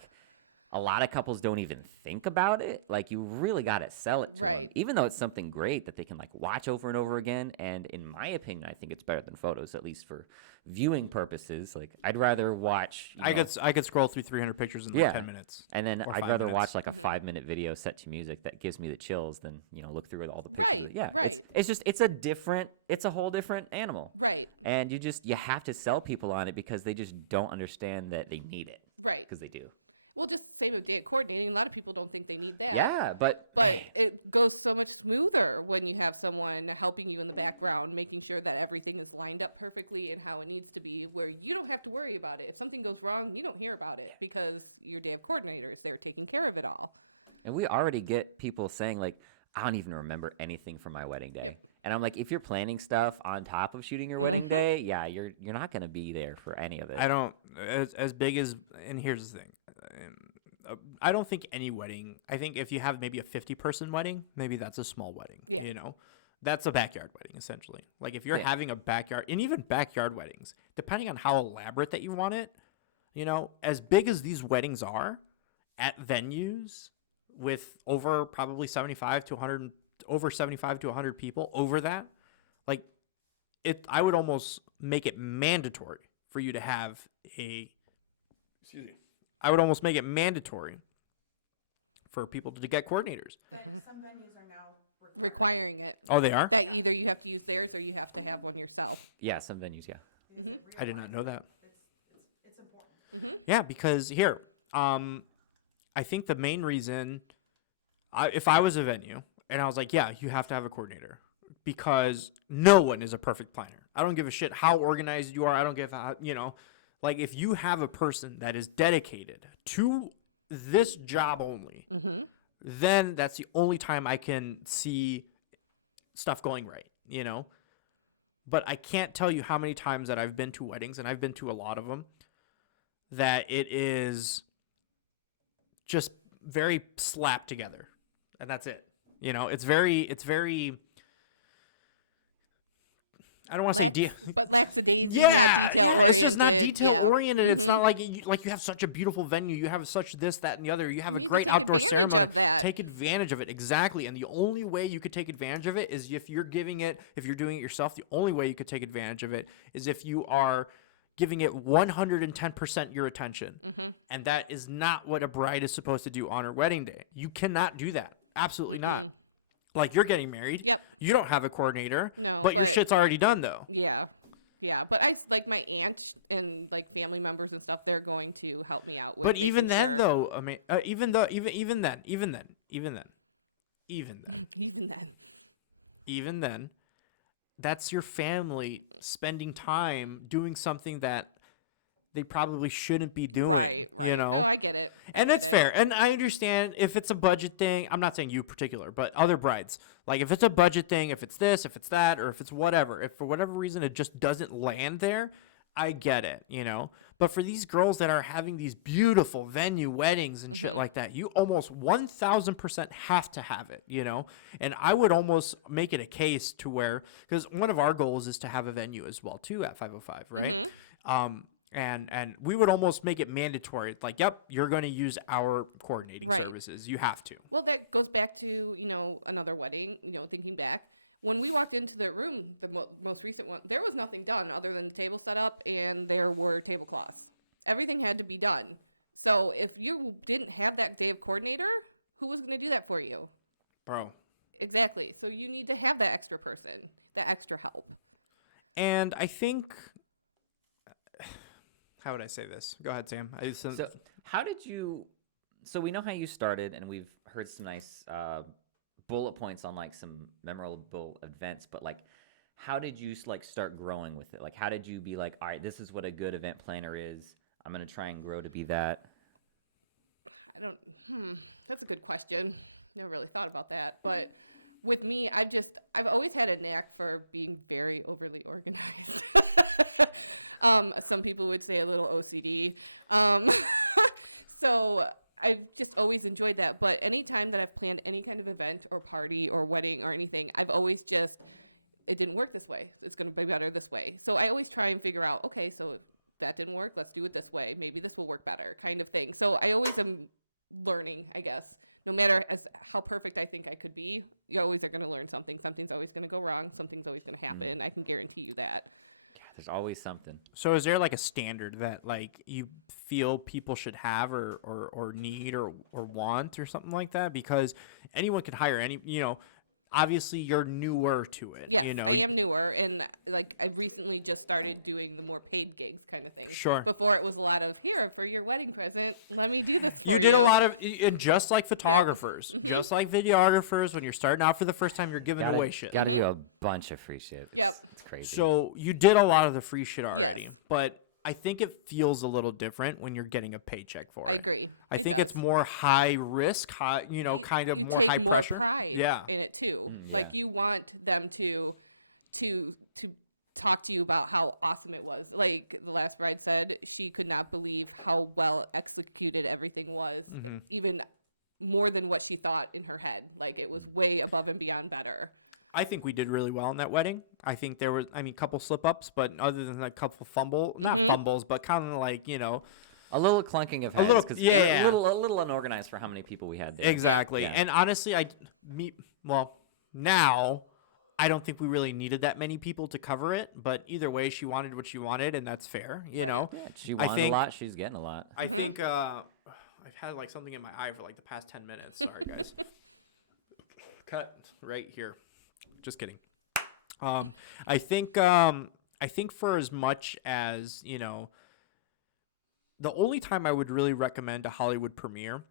A lot of couples don't even think about it. Like, you really got to sell it to them, even though it's something great that they can, like, watch over and over again. And in my opinion, I think it's better than photos, at least for viewing purposes. Like, I'd rather watch. I could scroll through 300 pictures in like 10 minutes. And then or I'd 5 rather minutes. watch like a 5-minute video set to music that gives me the chills than, look through all the pictures. Right, Yeah, right. it's a whole different animal. Right. And you have to sell people on it because they just don't understand that they need it. Right. Because they do. Well, just same with date coordinating. A lot of people don't think they need that. Yeah, but it goes so much smoother when you have someone helping you in the background, making sure that everything is lined up perfectly and how it needs to be, where you don't have to worry about it. If something goes wrong, you don't hear about it because your damn coordinator is there taking care of it all. And we already get people saying, like, I don't even remember anything from my wedding day. And I'm like, if you're planning stuff on top of shooting your wedding day, yeah, you're not going to be there for any of it. I don't as big as, and here's the thing. I don't think any wedding. I think if you have maybe a 50-person wedding, maybe that's a small wedding. Yeah. That's a backyard wedding essentially. Like if you're having a backyard, and even backyard weddings, depending on how elaborate that you want it, as big as these weddings are, at venues with over probably 75 to 100 people over that, like I would almost make it mandatory for you to have I would almost make it mandatory for people to get coordinators. But some venues are now Requiring it. Oh, they are? That either you have to use theirs or you have to have one yourself. Yeah, some venues, yeah. I did not know that. It's important. Yeah, because here, I think the main reason, if I was a venue and I was like, yeah, you have to have a coordinator, because no one is a perfect planner. I don't give a shit how organized you are. I don't give a, like if you have a person that is dedicated to this job only, then that's the only time I can see stuff going right, But I can't tell you how many times that I've been to weddings, and I've been to a lot of them, that it is just very slapped together, and that's it. It's very. I don't want to say But lackadaisy. yeah. It's just not detail oriented. It's not like you have such a beautiful venue. You have such this, that, and the other. You have a You great take outdoor advantage ceremony. of that. Take advantage of it, exactly. And the only way you could take advantage of it is if you're doing it yourself. The only way you could take advantage of it is if you are giving it 110% your attention. And that is not what a bride is supposed to do on her wedding day. You cannot do that. Absolutely not. Like, you're getting married. Yep. You don't have a coordinator, No, but your but- shit's already done, though. Yeah. But I like my aunt and like family members and stuff. They're going to help me out. But with even then, sure. though, I mean, even then, that's your family spending time doing something that they probably shouldn't be doing, Right. No, I get it. And that's fair. And I understand if it's a budget thing. I'm not saying you particular, but other brides. Like if it's a budget thing, if it's this, if it's that, or if it's whatever, if for whatever reason it just doesn't land there, I get it, But for these girls that are having these beautiful venue weddings and shit like that, you almost 1,000% have to have it, And I would almost make it a case to where, because one of our goals is to have a venue as well too at 505, right? And we would almost make it mandatory. Like, yep, you're going to use our coordinating services. You have to. Well, that goes back to another wedding. Thinking back. When we walked into the room, the most recent one, there was nothing done other than the table set up and there were tablecloths. Everything had to be done. So if you didn't have that day of coordinator, who was going to do that for you? Bro. Exactly. So you need to have that extra person, that extra help. And I think, how would I say this? Go ahead, Sam. So how did you? So we know how you started, and we've heard some nice bullet points on like some memorable events. But like, how did you like start growing with it? Like, how did you be like, all right, this is what a good event planner is. I'm gonna try and grow to be that. I don't. That's a good question. Never really thought about that, but with me, I've always had a knack for being very overly organized. Some people would say a little OCD. So I've just always enjoyed that. But anytime that I've planned any kind of event or party or wedding or anything, I've always it didn't work this way. It's going to be better this way. So I always try and figure out, okay, so that didn't work. Let's do it this way. Maybe this will work better, kind of thing. So I always am learning, I guess. No matter how perfect I think I could be, you always are going to learn something. Something's always going to go wrong. Something's always going to happen. I can guarantee you that. Yeah, there's always something. So is there like a standard that like you feel people should have or need or want or something like that? Because anyone can hire obviously you're newer to it, Yes, I I am newer, and like I recently just started doing the more paid gigs kind of thing. Sure. Before it was a lot of here for your wedding present. Let me do this. You for did a lot of, and just like photographers, Mm-hmm. just like videographers, when you're starting out for the first time, you're giving away shit. Gotta do a bunch of free shit. It's crazy. So you did a lot of the free shit already, but I think it feels a little different when you're getting a paycheck for I it. agree. I It think does. it's more high risk, kind of You more take high pressure. pride Yeah. in it too. yeah. Like you want them to talk to you about how awesome it was. Like the last bride said, she could not believe how well executed everything was, even more than what she thought in her head. Like it was way above and beyond better. I think we did really well in that wedding. I think there was, a couple slip ups, but other than a couple not fumbles, but kind of like, a little clunking of heads. little- 'cause yeah. we're a little unorganized for how many people we had there. Exactly. Yeah. And honestly, now I don't think we really needed that many people to cover it, but either way, she wanted what she wanted, and that's fair, Yeah, she I wanted think- a lot. She's getting a lot. I think I've had like something in my eye for like the past 10 minutes. Sorry, guys. Cut right here. Just kidding. I think for as much as, the only time I would really recommend a Hollywood premiere,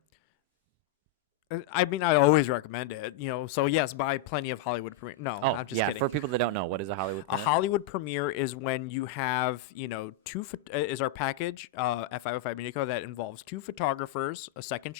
I always recommend it, so yes, buy plenty of Hollywood premiere. No, Oh, I'm just yeah. kidding. For people that don't know, what is a Hollywood A premiere? Hollywood premiere is when you have, is our package at 505 Minico that involves 2 photographers,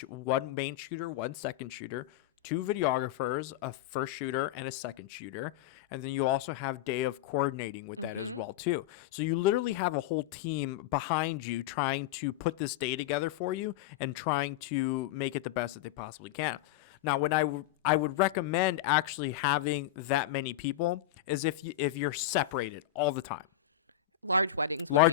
one main shooter, 1 second shooter, 2 videographers, a first shooter, and a second shooter. And then you also have day of coordinating with that as well, too. So you literally have a whole team behind you trying to put this day together for you and trying to make it the best that they possibly can. Now, when I would recommend actually having that many people is if you're separated all the time. Large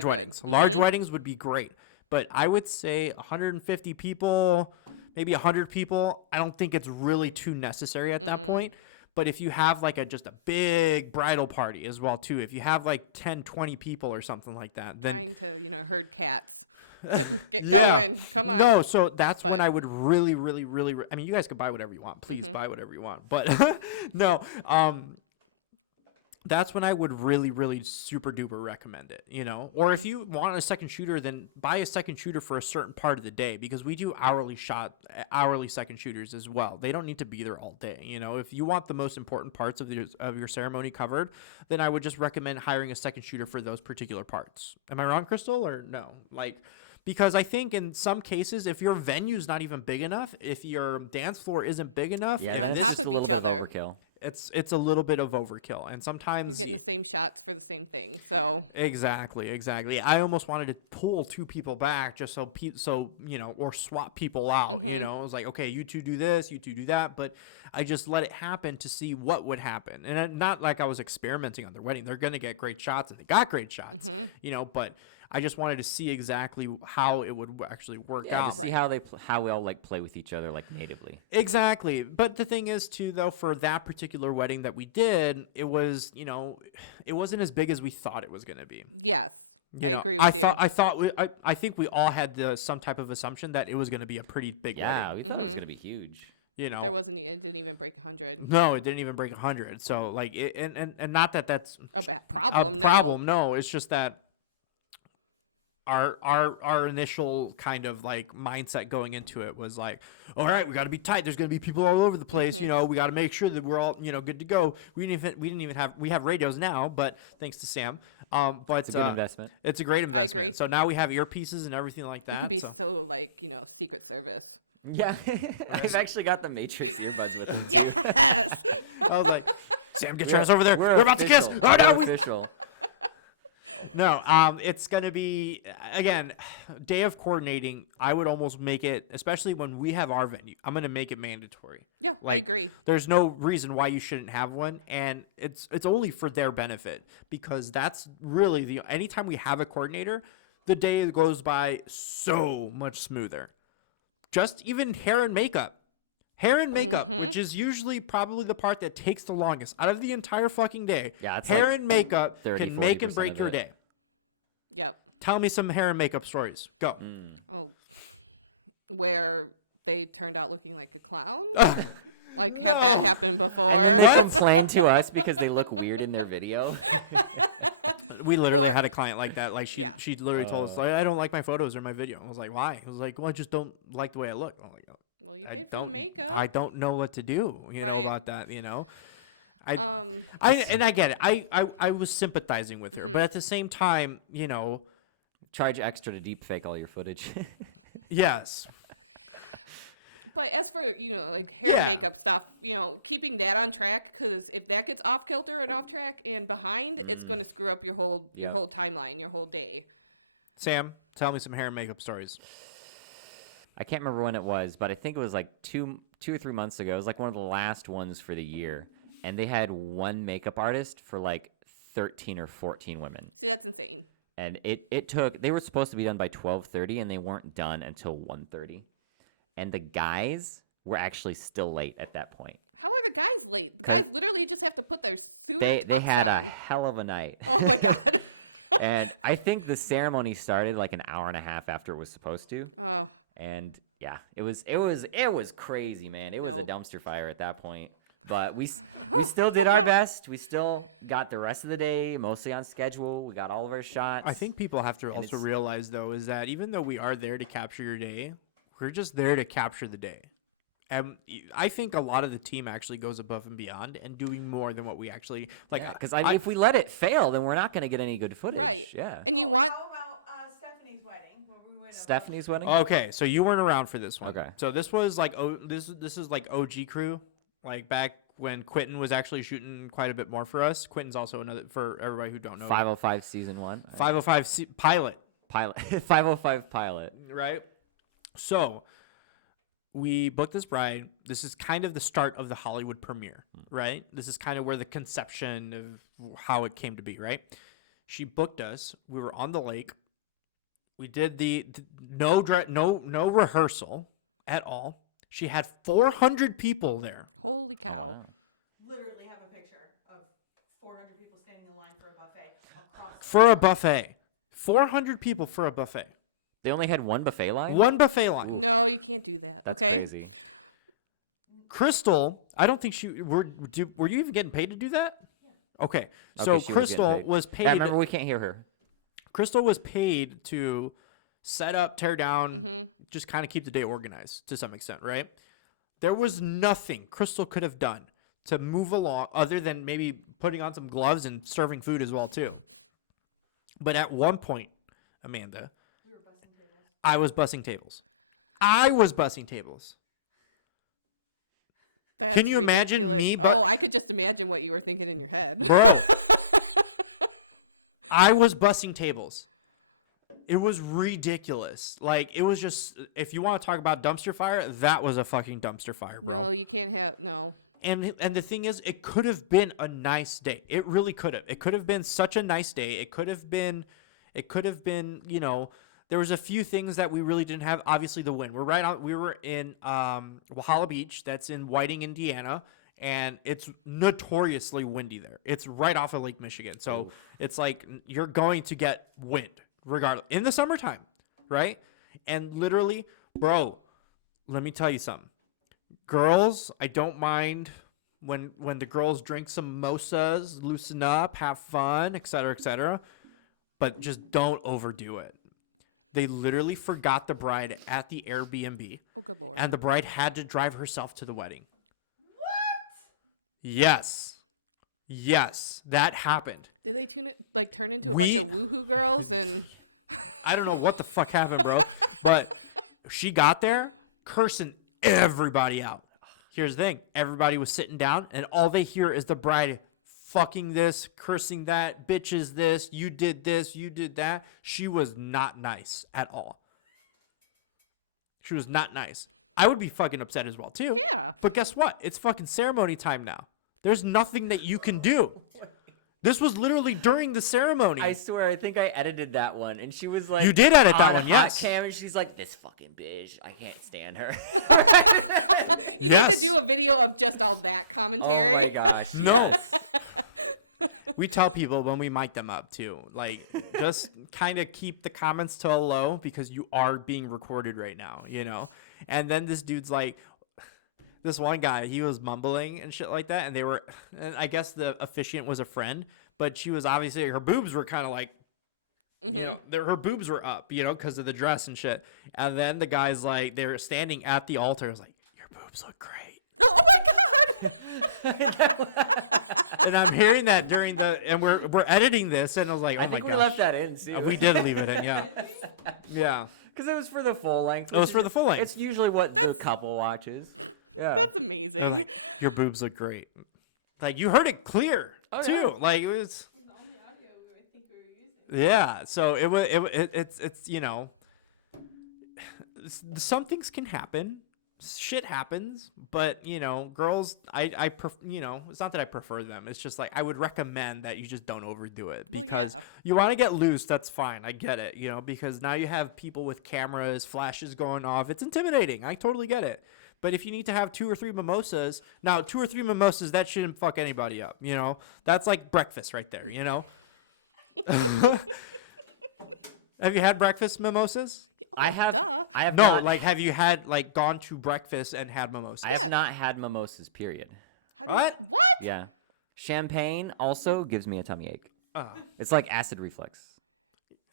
weddings. Large weddings would be great. But I would say 150 people, maybe 100 people, I don't think it's really too necessary at that point. But if you have like just a big bridal party as well too, if you have like 10, 20 people or something like that, then Trying to, herd cats. Get yeah. going. Come on. No, so that's when I would really, really, really, you guys could buy whatever you want. Please buy whatever you want. But no, that's when I would really, really super duper recommend it, Or if you want a second shooter, then buy a second shooter for a certain part of the day, because we do hourly second shooters as well. They don't need to be there all day, If you want the most important parts of your ceremony covered, then I would just recommend hiring a second shooter for those particular parts. Am I wrong, Crystal, or no? Because I think in some cases, if your venue's not even big enough, if your dance floor isn't big enough, Yeah, if then it's this just a little bit of overkill. it's a little bit of overkill, and sometimes Get the same shots for the same thing. So exactly. I almost wanted to pull 2 people back just so or swap people out. It was like, okay, you 2 do this, you 2 do that, but I just let it happen to see what would happen, and not like I was experimenting on their wedding. They're gonna get great shots, and they got great shots, but I just wanted to see exactly how it would actually work Yeah, out. to see how how we all play with each other natively. Exactly. But the thing is too, though, for that particular wedding that we did, it was, it wasn't as big as we thought it was going to be. yes. I think we all had some type of assumption that it was going to be a pretty big Yeah, wedding. we thought it was gonna be huge. It didn't even break 100. No, it didn't even break 100. So and not that that's A bad a problem. problem. No, it's just that our initial kind of like mindset going into it was like, all right, we got to be tight. There's going to be people all over the place. You know, we got to make sure that we're all, you know, good to go. We didn't even have radios now, but thanks to Sam. But It's a good investment. It's a great investment. So now we have earpieces and everything like It could that. be So so like, you know, Secret Service. Yeah, I've actually got the Matrix earbuds with them too. I was like, Sam, get your ass over there. We're about to kiss. official. Oh no, We're we official. No, it's gonna be again, day of coordinating. I would almost make it, especially when we have our venue. I'm gonna make it mandatory. Yeah, Like, I agree. there's no reason why you shouldn't have one, and it's only for their benefit because that's really the anytime we have a coordinator, the day goes by so much smoother. Just even hair and makeup. Hair and makeup, which is usually probably the part that takes the longest out of the entire fucking day. Yeah, it's hair like and makeup 30, can make and 40% break of your it. day. Yep. Tell me some hair and makeup stories. Go. Oh. Where they turned out looking like a clown. Like had that happened before. And then they What? complain to us because they look weird in their video. We literally had a client like that. Like she literally told us, like, I don't like my photos or my video. I was like, why? I was like, well, I just don't like the way I look. I'm like, Well, you get some makeup. I don't know what to do, you know, Right. about that, you know. Um, I get it. I was sympathizing with her, but at the same time, you know, Charge extra to deep fake all your footage. yes. But as for, you know, like hair Yeah. and makeup stuff, you know, keeping that on track, because if that gets off kilter and off track and behind, it's going to screw up your whole Yep. timeline, your whole day. Sam, tell me some hair and makeup stories. I can't remember when it was, but I think it was like two or 3 months ago. It was like one of the last ones for the year, and they had one makeup artist for like 13 or 14 women. See, that's insane. And it took, they were supposed to be done by 12:30 and they weren't done until 1:30. And the guys were actually still late at that point. How are the guys late? The 'Cause guys literally just have to put their suit They had a hell of a night. Oh my God. And I think the ceremony started like an hour and a half after it was supposed to. Oh. And yeah, it was crazy, man. It was a dumpster fire at that point. But we still did our best. We still got the rest of the day mostly on schedule. We got all of our shots. I think people have to And also it's- realize, though, is that even though we are there to capture your day, we're just there to capture the day. And I think a lot of the team actually goes above and beyond and doing more than what we actually like. because if we let it fail, then we're not going to get any good footage. Right. Yeah. And you Oh, want how about Stephanie's wedding? Where we went Stephanie's wedding? Okay, so you weren't around for this one. Okay. So this was like this is like OG crew, like back when Quentin was actually shooting quite a bit more for us. Quentin's also another for everybody who don't know. 505 season 1. 505 pilot, Pilot. 505 pilot. right? So we booked this bride. This is kind of the start of the Hollywood premiere, right? This is kind of where the conception of how it came to be, right? She booked us. We were on the lake. We did the no rehearsal at all. She had 400 people there. holy cow. Oh, wow. Literally have a picture of 400 people standing in line for a buffet. across- For a buffet. 400 people for a buffet. They only had one buffet line? One buffet line. Oof. No, you can't do that. That's okay? crazy. Crystal, I don't think were you even getting paid to do that? Okay. So Okay, she was getting Crystal paid. was paid. Yeah, remember, we can't hear her. Crystal was paid to set up, tear down, just kind of keep the day organized to some extent, right? There was nothing Crystal could have done to move along other than maybe putting on some gloves and serving food as well too. But at one point, Amanda, I was bussing tables. That's Can you imagine ridiculous. me but Oh, I could just imagine what you were thinking in your head. bro, I was bussing tables. It was ridiculous. Like, it was just, if you want to talk about dumpster fire, that was a fucking dumpster fire, bro. No, you can't have, no. And the thing is, it could have been a nice day. It really could have. It could have been such a nice day. It could have been, you know, there was a few things that we really didn't have. Obviously, the wind. We were in Walhalla Beach. That's in Whiting, Indiana. And it's notoriously windy there. It's right off of Lake Michigan. So it's like you're going to get wind regardless in the summertime, right? And literally, bro, let me tell you something. Girls, I don't mind when the girls drink some mimosas, loosen up, have fun, etc., etc. But just don't overdo it. They literally forgot the bride at the Airbnb, and the bride had to drive herself to the wedding. What? Yes, that happened. Did they turn into We- like the Woohoo girls and I don't know what the fuck happened, bro, but she got there cursing everybody out. Here's the thing. Everybody was sitting down, and all they hear is the bride fucking this, cursing that, bitches this, you did that. She was not nice at all. She was not nice. I would be fucking upset as well, too. yeah. But guess what? It's fucking ceremony time now. There's nothing that you can do. This was literally during the ceremony. I swear, I think I edited that one, and she was like, You did edit that on one, hot yes. Cam, and she's like, this fucking bitch, I can't stand her. You Yes. need to do a video of just all that commentary. Oh my gosh. No. yes. We tell people when we mic them up too, like just kind of keep the comments to a low because you are being recorded right now, you know? And then this dude's like, this one guy, he was mumbling and shit like that. And I guess the officiant was a friend, but she was obviously, her boobs were kind of like, you know, her boobs were up, you know, because of the dress and shit. And then the guy's like, they were standing at the altar. I was like, your boobs look great. Oh my And I'm hearing that during and we're editing this, and I was like, oh I my think we gosh. left that in, too. We did leave it in, yeah. Yeah. Because it was for the full length. It was which for is- the full length. It's usually what the couple watches. Yeah. That's amazing. They're like, your boobs look great. Like, you heard it clear, Oh, too. yeah. Like, it was, The only audio I think we were using. yeah. So it's you know, some things can happen. Shit happens, but you know, girls, you know, it's not that I prefer them. It's just like I would recommend that you just don't overdo it because you want to get loose. That's fine. I get it, you know, because now you have people with cameras, flashes going off. It's intimidating. I totally get it. But if you need to have 2 or 3 mimosas, now 2 or 3 mimosas, that shouldn't fuck anybody up. You know, that's like breakfast right there. You know. Have you had breakfast mimosas? I have No, not, like have you had like gone to breakfast and had mimosas? I have not had mimosas, period. What? What? Yeah. Champagne also gives me a tummy ache. Oh. It's like acid reflux.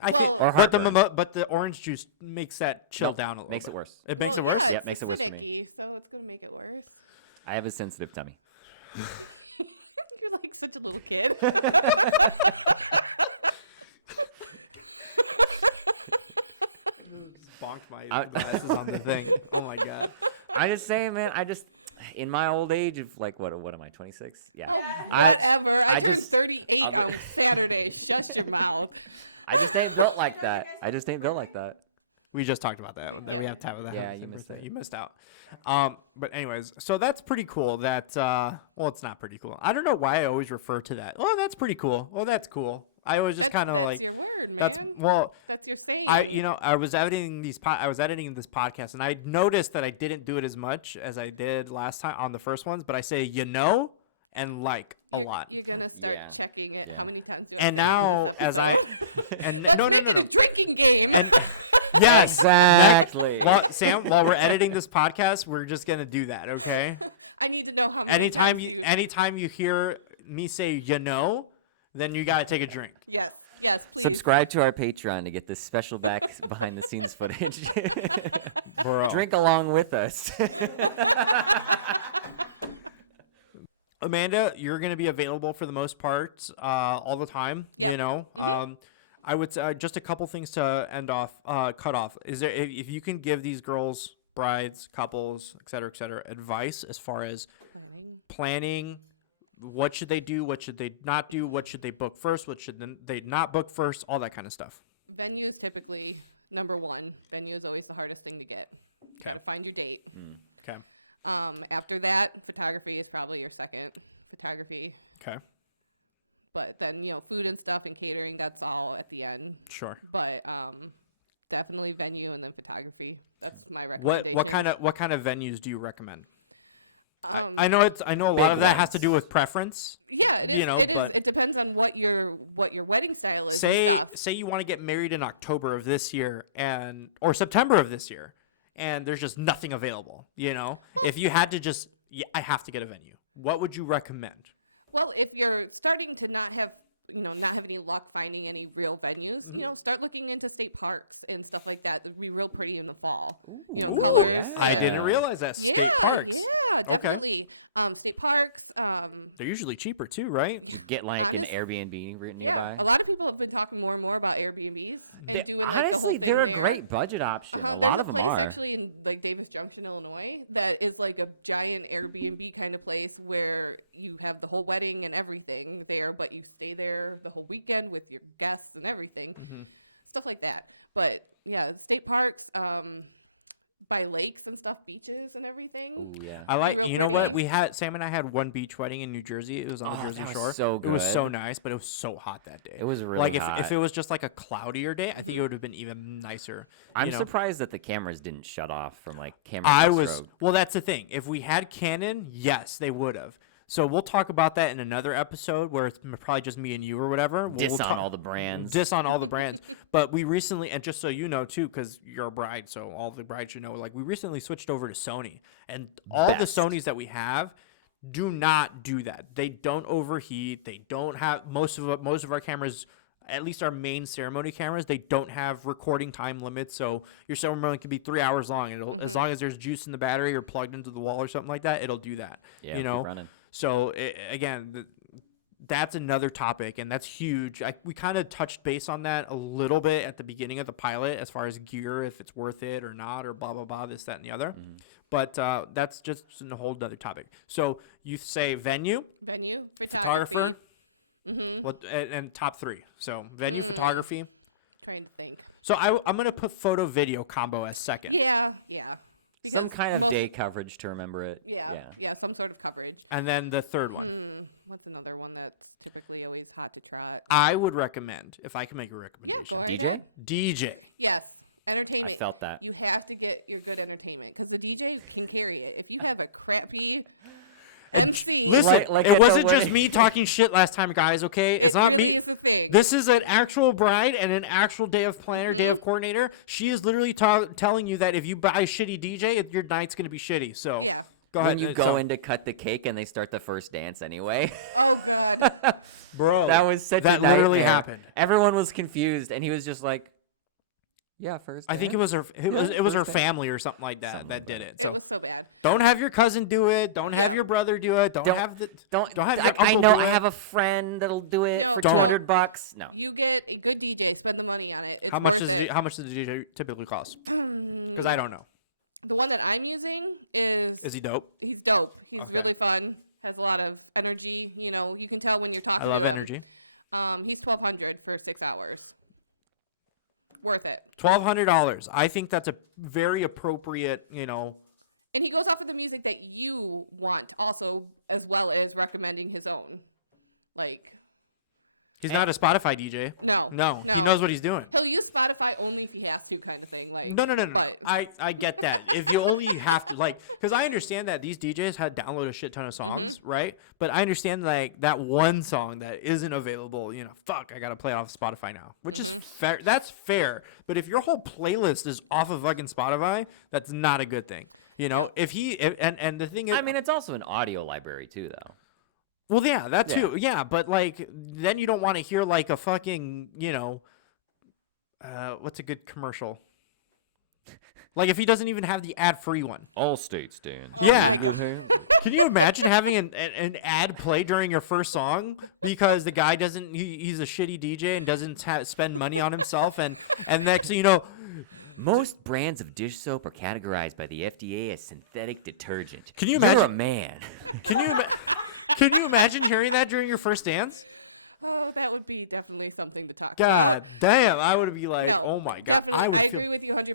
I think, Or but heartburn. but the orange juice makes that chill Nope, down a little. makes bit. it worse. It makes Oh, it worse. Yeah, it's it makes it worse for me. finicky, so it's gonna make it worse. I have a sensitive tummy. You're like such a little kid. Bonked my I- glasses on the thing. Oh my god. I just say, man, in my old age of like, what am I, 26? Yeah. Yeah, I- whatever. I turned just- 38 I'll be- on Saturday. Shut your mouth. I just ain't built like that. I just ain't built like that. We just talked about that. That we have to have that. Yeah, on you the missed birthday. it. You missed out. But anyways, so that's pretty cool. That well, it's not pretty cool. I don't know why I always refer to that. Oh, that's pretty cool. Oh, that's cool. I always just kind of That's like your word, that's man. well. That's your saying. I was editing this podcast, and I noticed that I didn't do it as much as I did last time on the first ones. But I say and like a lot. You're gonna start Yeah. checking it. Yeah. How many times do And now as I and no. Drinking game. And yes, Exactly. Well, Sam, while we're editing this podcast, we're just gonna do that, okay? I need to know how. Many Anytime times anytime you hear me say then you gotta take a drink. Yes. Yes. Please. Subscribe to our Patreon to get this special behind the scenes footage. Bro. Drink along with us. Amanda, you're gonna be available for the most part, all the time. Yeah. You know, I would say just a couple things to cut off. Is there if you can give these girls, brides, couples, et cetera, advice as far as planning? What should they do? What should they not do? What should they book first? What should they not book first? All that kind of stuff. Venue is typically number one. Venue is always the hardest thing to get. Okay. Gotta find your date. Okay. After that, photography is probably your second photography. Okay. But then, food and stuff and catering, that's all at the end. Sure. But definitely venue and then photography. That's my recommendation. What kind of venues do you recommend? Um, I know a lot Big of that has to do ones. with preference. Yeah, it you is, know, it is. but- It depends on what your wedding style is. and Say stuff. you want to get married in October of this year or September of this year, and there's just nothing available. If you had to I have to get a venue. What would you recommend? Well, if you're starting to not have not have any luck finding any real venues, start looking into state parks and stuff like that. It'd be real pretty in the fall. Ooh, colors. yeah. I didn't realize that. State Yeah, parks. Yeah, Okay. definitely. State parks. They're usually cheaper too, right? Just get like an Honestly, Airbnb nearby. Yeah, a lot of people have been talking more and more about Airbnbs. And They- doing, like, the whole honestly, thing they're a where- great budget option. A There's lot of them place are. Actually, in like Davis Junction, Illinois, that is like a giant Airbnb kind of place where you have the whole wedding and everything there, but you stay there the whole weekend with your guests and everything, stuff like that. But yeah, state parks, by lakes and stuff, beaches and everything. Ooh, yeah. I like. Real You know pretty. what? We had Sam and I had one beach wedding in New Jersey. It was on the Oh, Jersey that was Shore. so It was so good. nice, but it was so hot that day. It was really like hot. if it was just like a cloudier day, I think it would have been even nicer. I'm you know? surprised that the cameras didn't shut off from like camera. I was strobe. well. That's the thing. If we had Canon, yes, they would have. So we'll talk about that in another episode where it's probably just me and you or whatever. Diss we'll on talk- all the brands. Diss on all the brands. But we recently, and just so you know too, because you're a bride, so all the brides should know. Like we recently switched over to Sony, and all Best. the Sonys that we have do not do that. They don't overheat. They don't have most of our cameras. At least our main ceremony cameras, they don't have recording time limits. So your ceremony can be 3 hours long. And as long as there's juice in the battery or plugged into the wall or something like that, it'll do that. Yeah, you keep know. running. So again, that's another topic, and that's huge. We kind of touched base on that a little bit at the beginning of the pilot, as far as gear, if it's worth it or not, or blah blah blah, this, that, and the other. Mm-hmm. But that's just a whole other topic. So you say venue, Venue, photographer, Mm-hmm. what, and top three. So venue, photography. Trying to think. So I'm gonna put photo video combo as second, Yeah. Some Because kind of most- day coverage to remember it. Yeah, some sort of coverage. and then the third one. What's another one that's typically always hot to trot? I would recommend, if I can make a recommendation, ahead. DJ? DJ. Yes, entertainment. I felt that. You have to get your good entertainment because the DJs can carry it. If you have a crappy And MC, listen, Like it at the wasn't just wedding. me talking shit last time, guys, okay? It's not really me. is the thing. This is an actual bride and an actual day of planner, day of coordinator. She is literally telling you that if you buy a shitty DJ, your night's going to be shitty. So Yeah. go ahead. When you go in to cut the cake and they start the first dance anyway. Oh god. bro, That was such that a literally nightmare. happened. Everyone was confused, and he was just like, "Yeah, first." I think it dance." was it was her first dance. family or something like that Something that like did that. it. So It was so bad. don't have your cousin do it. Don't have your brother do it. Don't Don't- have the Don't have your I uncle know do I it. have a friend that'll do it No. for Don't. $200. No. You get a good DJ, spend the money on it. It's How much worth does it. how much does the DJ typically cost? Because I don't know. The one that I'm using Is he dope? he's dope. He's Okay. really fun. Has a lot of energy. You know, you can tell when you're talking. I love to him. energy. He's $1,200 for 6 hours. Worth it. $1,200. I think that's a very appropriate. And he goes off of the music that you want, also, as well as recommending his own. Like, He's not a Spotify DJ. no. No, he knows what he's doing. He'll use Spotify only if he has to, kind of thing. Like, No. but- I get that. If you only have to, like, because I understand that these DJs had download a shit ton of songs, right? But I understand, like, that one song that isn't available, fuck, I got to play it off Spotify now, which is fair. That's fair. But if your whole playlist is off of fucking Spotify, that's not a good thing. And the thing is, I mean, it's also an audio library too, though. well, yeah, that too. Yeah, but like, then you don't want to hear like a fucking, what's a good commercial? Like if he doesn't even have the ad-free one. All state stands. Yeah. Good hands. Can you imagine having an ad play during your first song because the guy doesn't? He's a shitty DJ and doesn't spend money on himself, and next thing you know, Most brands of dish soap are categorized by the FDA as synthetic detergent. Can you You're a imagine- man. can you imagine hearing that during your first dance? Oh, that would be definitely something to talk God about. damn, I would be like, No, oh my god, definitely, I would feel. agree with you 100%.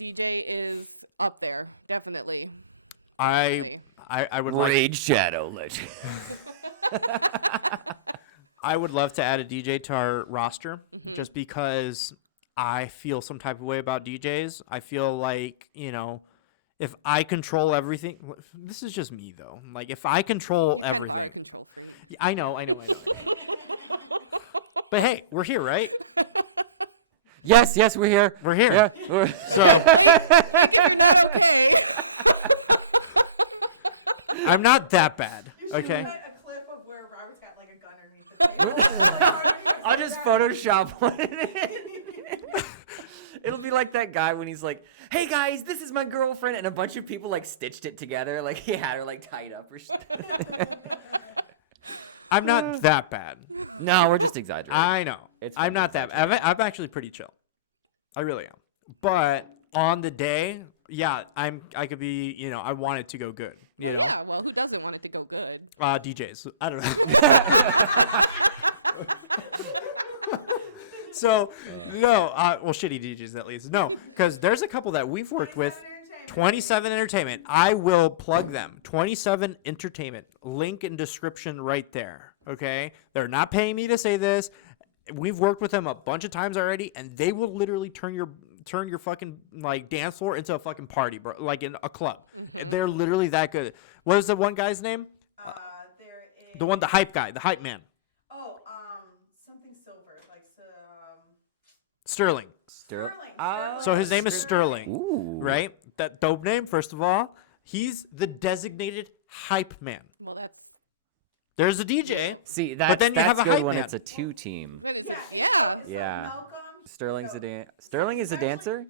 DJ is up there, definitely. I would like. Raid Shadow Legend. I would love to add a DJ to our roster just because I feel some type of way about DJs. I feel like, if I control everything, this is just me though. Like if I control everything, Control thing. Yeah, I know. But hey, we're here, right? Yes, we're here. We're here. Yeah, we're- So Okay. I'm not that bad. You should Okay. put a clip of where Robert's got like a gun underneath the table. just Photoshop one in. It'll be like that guy when he's like, "Hey guys, this is my girlfriend," and a bunch of people like stitched it together, like he had her like tied up or something. I'm not that bad. No, we're just exaggerating. I know. It's I'm fine to not that. I'm actually pretty chill. I really am. But on the day, yeah, I could be. I want it to go good. Yeah, well, who doesn't want it to go good? DJs. I don't know. So no, well, shitty DJs at least. No, because there's a couple that we've worked with. 27 Entertainment. I will plug them. 27 Entertainment. Link in description right there. Okay? They're not paying me to say this. We've worked with them a bunch of times already, and they will literally turn your fucking like dance floor into a fucking party, bro. Like in a club. They're literally that good. What is the one guy's name? The hype guy, the hype man. Something silver, like Sterling. Sterling. So his name is Sterling. Ooh. Right? That dope name, first of all. He's the designated hype man. Well, that's There's a DJ. See, that's then you have a good hype when man. it's a 2-team. that is Yeah, Yeah. Malcolm. Sterling is a dancer.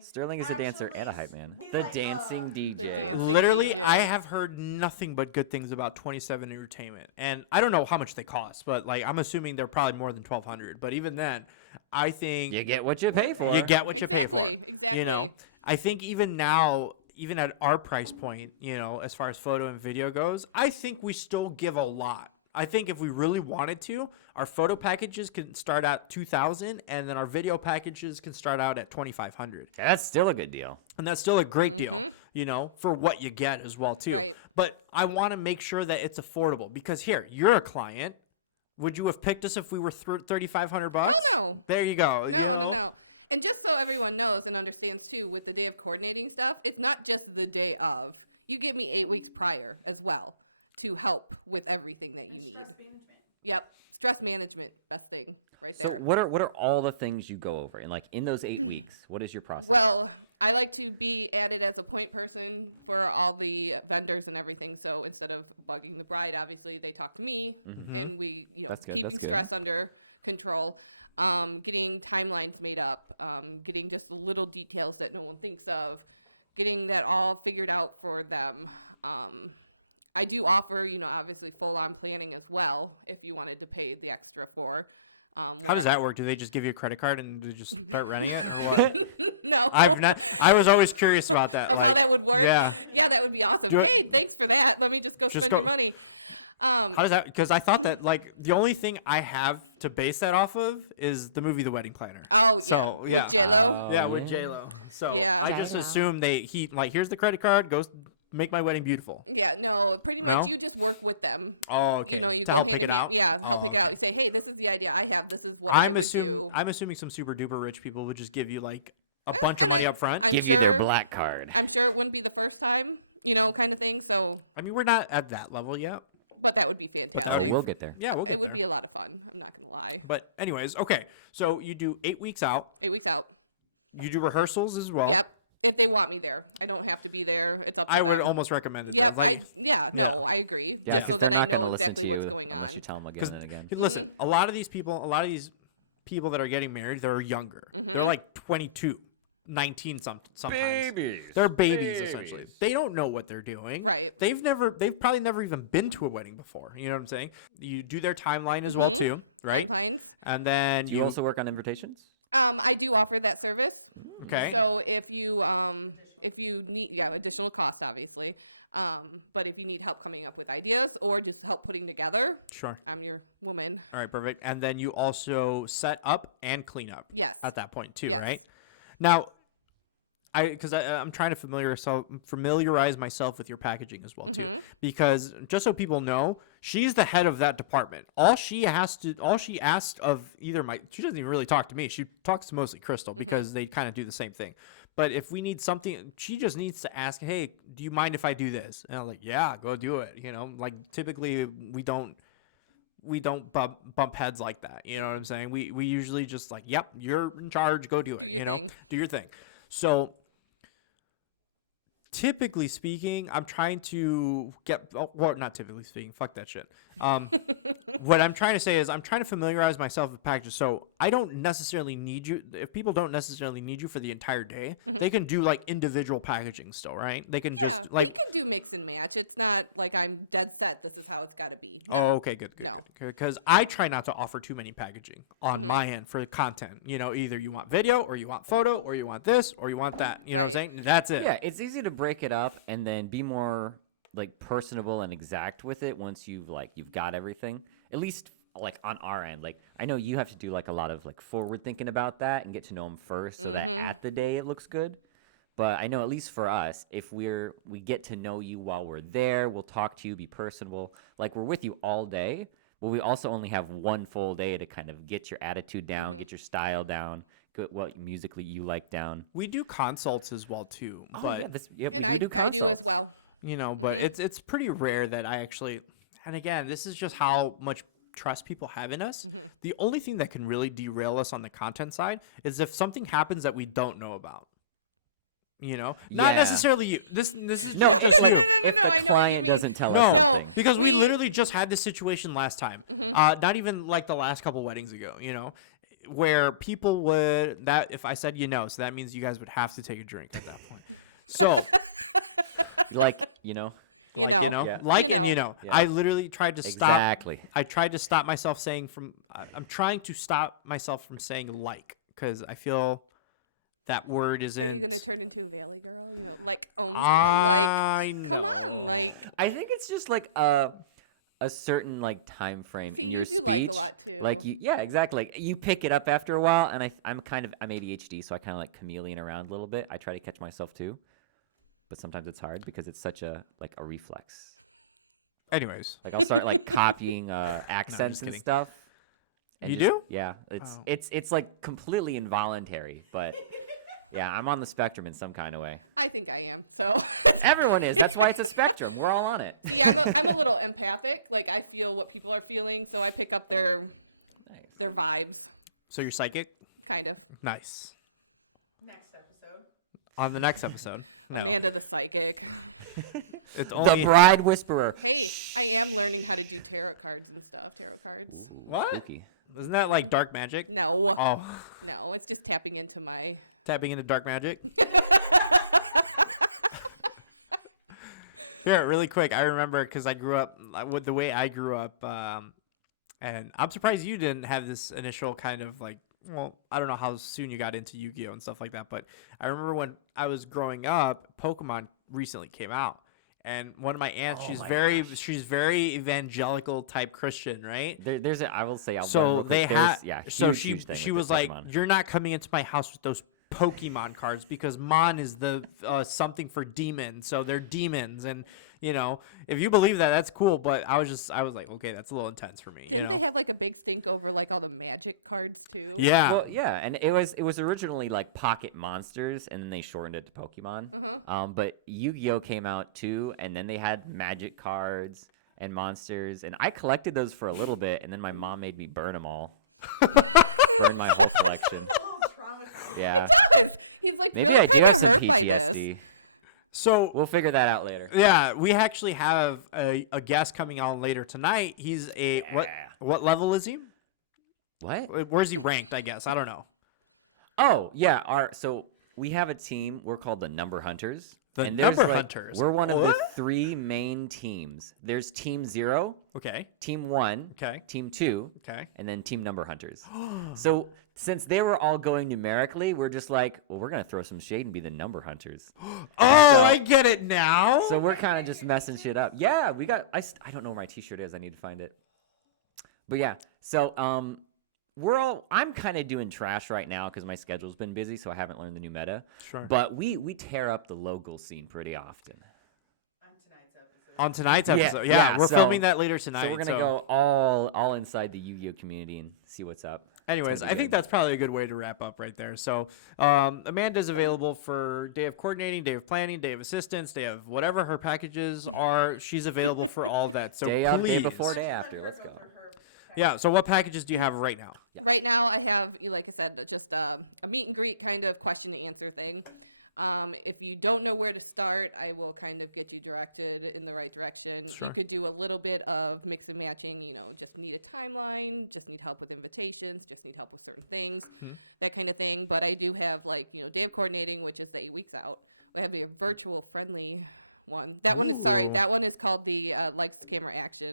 Sterling is a dancer and a hype man. The dancing DJ. Literally, I have heard nothing but good things about 27 Entertainment. And I don't know how much they cost, but like I'm assuming they're probably more than 1,200. But even then, I think You get what you pay for. you get what you pay for. Exactly. I think even now, even at our price point, as far as photo and video goes, I think we still give a lot. I think if we really wanted to, our photo packages can start at 2,000, and then our video packages can start out at 2,500, That's still a good deal. and that's still a great deal, for what you get as well too. Right. But I want to make sure that it's affordable because here, you're a client. Would you have picked us if we were $3,500? no. There you go. No. And just so everyone knows and understands too, with the day of coordinating stuff, it's not just the day of. You give me 8 weeks prior as well to help with everything that you need. Stress management. Yep, stress management, best thing right So there. what are all the things you go over? And like in those 8 weeks, what is your process? Well, I like to be added as a point person for all the vendors and everything. So instead of bugging the bride, obviously they talk to me, and we That's good, keep that's good. stress under control. Getting timelines made up, getting just the little details that no one thinks of, getting that all figured out for them. I do offer, obviously full-on planning as well if you wanted to pay the extra for. How does that work? Do they just give you a credit card and they just start renting it, or what? No. I was always curious about that. How Like, that would work. yeah. Yeah, that would be awesome. Do it- Hey, thanks for that. Let me just go Just spend go- your money. How does that? Because I thought that like the only thing I have to base that off of is the movie The Wedding Planner. Oh, So yeah, With J-Lo. yeah, with J Lo. So Yeah. I just J-Lo. assume here's the credit card, goes make my wedding beautiful. Yeah, no, pretty much No? you just work with them. Oh, okay. You To help go pick it hand in out. hand. Yeah, to Oh, help pick it out. okay. You say, hey, this is the idea I have. This is what I I'm would assuming some super duper rich people would just give you like a bunch of money up front. I'm Give you their sure- black card. I'm sure it wouldn't be the first time, kind of thing. So, I mean, we're not at that level yet. but that would be fantastic. But that Oh, would be we'll get there. Yeah, we'll it get would there. be a lot of fun. I'm not gonna lie. But anyways, okay. So you do 8 weeks out. 8 weeks out. You do rehearsals as well. Yep. If they want me there, I don't have to be there. It's up. To I would them. almost recommend it. Yeah, though. Like, yeah, yeah. no, I agree. Yeah, Yeah. because So they're then I not going to know listen exactly to you what's going unless on. you tell them again 'cause- and again. listen, a lot of these people that are getting married, they're younger. They're like 22, 19 sometimes. They're babies essentially. They don't know what they're doing. Right. They've probably never even been to a wedding before. You know what I'm saying? You do their timeline as well too, right? Timelines. And then Do you also work on invitations? I do offer that service. okay. So if you need additional cost obviously, but if you need help coming up with ideas or just help putting together, Sure. I'm your woman. All right, perfect. And then you also set up and clean up Yes. at that point too, Yes. right? Now, I'm trying to familiarize myself with your packaging as well too, because just so people know, she's the head of that department. All she asked of she doesn't even really talk to me. She talks to mostly Crystal because they kind of do the same thing. But if we need something, she just needs to ask, hey, do you mind if I do this? And I'm like, yeah, go do it. Like typically we don't bump heads like that. You know what I'm saying? We usually just like, yep, you're in charge. Go do it. Do your thing. So typically speaking, I'm trying to not typically speaking, fuck that shit. what I'm trying to say is I'm trying to familiarize myself with packages. So I don't necessarily need you. If people don't necessarily need you for the entire day, they can do like individual packaging still, right? They can just we like. can do mix and match. It's not like I'm dead set. This is how it's got to be. Oh, okay, good. No. Because I try not to offer too many packaging on my end for content. You know, either you want video or you want photo or you want this or you want that. You know what I'm saying? That's it. Yeah, it's easy to break it up and then be more like personable and exact with it once you've got everything. At least like on our end. Like I know you have to do like a lot of like forward thinking about that and get to know them first so that at the day it looks good. But I know at least for us, if we get to know you while we're there, we'll talk to you, be personable. Like we're with you all day, but we also only have one full day to kind of get your attitude down, get your style down, get what musically you like down. We do consults as well too, but We And do I consults. as well. you know, but it's pretty rare that I actually. And again, this is just how much trust people have in us. The only thing that can really derail us on the content side is if something happens that we don't know about. You know, not Yeah. necessarily you. This is No, just it's you. like if the client doesn't tell No, us something. because we literally just had this situation last time. Not even like the last couple weddings ago, you know, where people would that if I said so that means you guys would have to take a drink at that point. So Like, you know. like Yeah. like You and know. Yeah. I literally tried to stop. Exactly. I tried to stop myself saying I'm trying to stop myself from saying like because I feel that word You're gonna isn't. turn into a Valley Girl. Like, oh my I Come know. on, like, I think it's just like a certain like time frame See, in you your do like a speech. lot, too. Like exactly. Like you pick it up after a while, and I'm ADHD, so I kind of like chameleon around a little bit. I try to catch myself too, but sometimes it's hard because it's such a reflex. Anyways, Like I'll start like copying accents and kidding. stuff. and You just- do? Yeah, Oh. it's like completely involuntary, but yeah, I'm on the spectrum in some kind of way. I think I am. So Everyone is. That's why it's a spectrum. We're all on it. yeah, I'm a little empathic. Like I feel what people are feeling, so I pick up their vibes, so you're psychic. kind of. Nice. Next episode. On the next episode. No, And of the psychic. it's The only bride whisperer. Hey, I am learning how to do tarot cards and stuff. Tarot cards. Ooh, What? Spooky. Isn't that like dark magic? No, Oh, no, it's just tapping into my. tapping into dark magic. Here, really quick. I remember because I grew up with the way I grew up, and I'm surprised you didn't have this initial kind of like. Well, I don't know how soon you got into Yu-Gi-Oh and stuff like that, but I remember when I was growing up, Pokemon recently came out, and one of my aunts, Oh she's my very evangelical type Christian, right? There's I will say. So they had. Yeah. So huge thing she with was the like, Pokemon. "You're not coming into my house with those Pokemon cards because Mon is the something for demons, so they're demons." And you know, if you believe that, that's cool. But I was like, okay, that's a little intense for me. You Didn't know? they have like a big stink over like all the magic cards too? Yeah. Well, yeah, and it was originally like Pocket Monsters, and then they shortened it to Pokemon. But Yu-Gi-Oh came out too, and then they had Magic cards and monsters, and I collected those for a little bit, and then my mom made me burn them all, burn my whole collection. A little traumatized. Yeah, He's like, maybe "You're I do kinda have some hurt by this." PTSD. So We'll figure that out later. yeah, we actually have a guest coming on later tonight. He's a Yeah. what level is he? What? Where's he ranked? I guess I don't know. Oh yeah, so we have a team. We're called the Number Hunters. The and there's, Number like, Hunters. We're one of the What? 3 main teams. There's Team 0, Okay. Team 1, Okay. Team 2, Okay. and then Team Number Hunters. So since they were all going numerically, we're just like, well, we're gonna throw some shade and be the Number Hunters. Oh, So- I get it now. So we're kind of just messing shit up. Yeah, we got. I don't know where my T-shirt is. I need to find it. But yeah, so I'm kind of doing trash right now because my schedule's been busy, so I haven't learned the new meta. Sure. But we tear up the local scene pretty often. On tonight's episode. On tonight's episode, yeah, we're so- filming that later tonight. So we're gonna go all inside the Yu-Gi-Oh community and see what's up. Anyways, gonna I be think good. that's probably a good way to wrap up right there. So, Amanda's available for day of coordinating, day of planning, day of assistance, day of whatever her packages are. She's available for all that. So Day of, day please. before, day after. Let's go. Yeah. So what packages do you have right now? Right now, I have, like I said, just a meet and greet kind of question and answer thing. If you don't know where to start, I will kind of get you directed in the right direction. Sure. You could do a little bit of mix and matching, just need a timeline, just need help with invitations, just need help with certain things, that kind of thing. But I do have day of coordinating, which is the 8 weeks out. We have a virtual friendly one. That one is that one is called the lights, camera, action.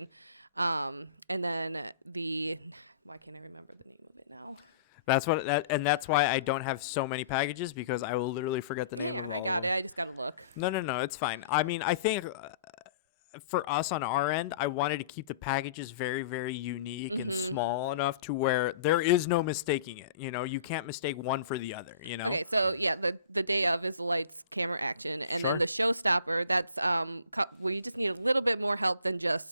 And then why can't I remember the name of it now? That's why I don't have so many packages, because I will literally forget the name of all of them. I just gotta look. No, it's fine. I mean, I think for us on our end, I wanted to keep the packages very, very unique and small enough to where there is no mistaking it. You can't mistake one for the other. Okay, so yeah, the day of is the lights, camera, action, and Sure. then the showstopper. That's we just need a little bit more help than just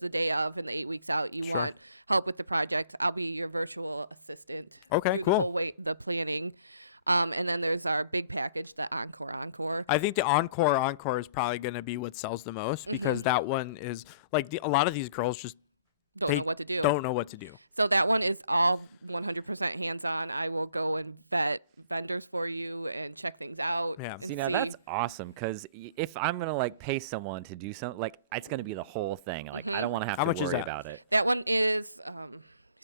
the day of and the 8 weeks out. You Sure. want help with the project? I'll be your virtual assistant. Okay, through the cool. whole the planning. And then there's our big package, the encore. I think the encore is probably going to be what sells the most, because that one is like a lot of these girls just Don't they know what to do. don't know what to do. So that one is all 100% hands-on. I will go and vet vendors for you and check things out. Yeah. and See, now that's awesome, because if I'm gonna pay someone to do something, it's gonna be the whole thing. I don't want to have How to much is worry that? about it. That one is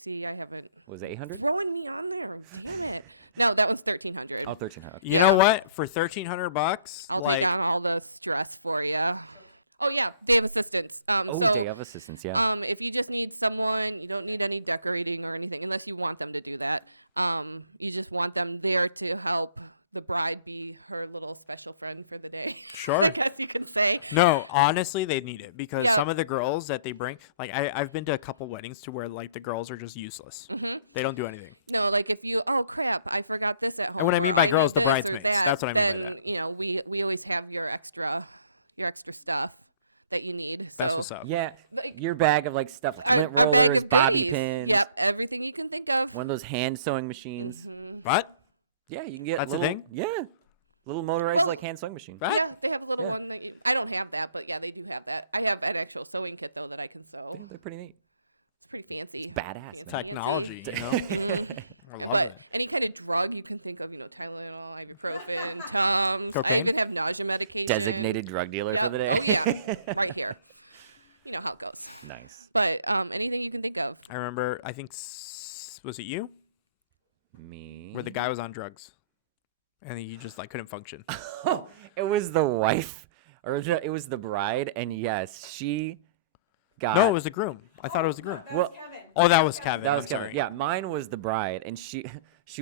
see, I haven't Was it 800? throwing me on there. Dang it. No, that one's 1,300. Oh, 1,300. You know what? For $1,300, I'll take down all the stress for you. Oh yeah, day of assistance. Day of assistance, yeah. If you just need someone, you don't need any decorating or anything, unless you want them to do that. You just want them there to help the bride be her little special friend for the day. Sure. I guess you can say. No, honestly, they need it, because Yeah. some of the girls that they bring, I've been to a couple weddings to where the girls are just useless. They don't do anything. No, if you, oh crap, I forgot this at home. And what I mean by or girls, have the this or bridesmaids. that, That's what I mean by then, that. We always have your extra stuff that you need. That's So, what's up. Yeah, like, your bag of stuff like our- lint our bag rollers, of bobby goodies. pins, Yep, everything you can think of. one of those hand sewing machines. What? Yeah, you can get That's a little, thing? Yeah, little motorized Oh. hand sewing machine. What? Yeah, they have a little Yeah. one that I don't have that, but yeah, they do have that. I have an actual sewing kit though that I can sew. They're pretty neat. It's pretty fancy. It's badass, man. Technology, you know? Mhm. I love But it. any kind of drug you can think of, Tylenol, ibuprofen, Tums. Cocaine? I even have nausea medication. Designated drug dealer for the day. Yeah, right here. You know how it goes. Nice. But anything you can think of. I remember, I think, was it you? Me. Where the guy was on drugs. And he just couldn't function. Oh, it was the wife, it was the bride, and yes, she got. No, it was the groom. I thought it was the groom. That's Well- Kevin. Oh, that was Kevin. That was I'm Kevin. sorry. Yeah, mine was the bride, and she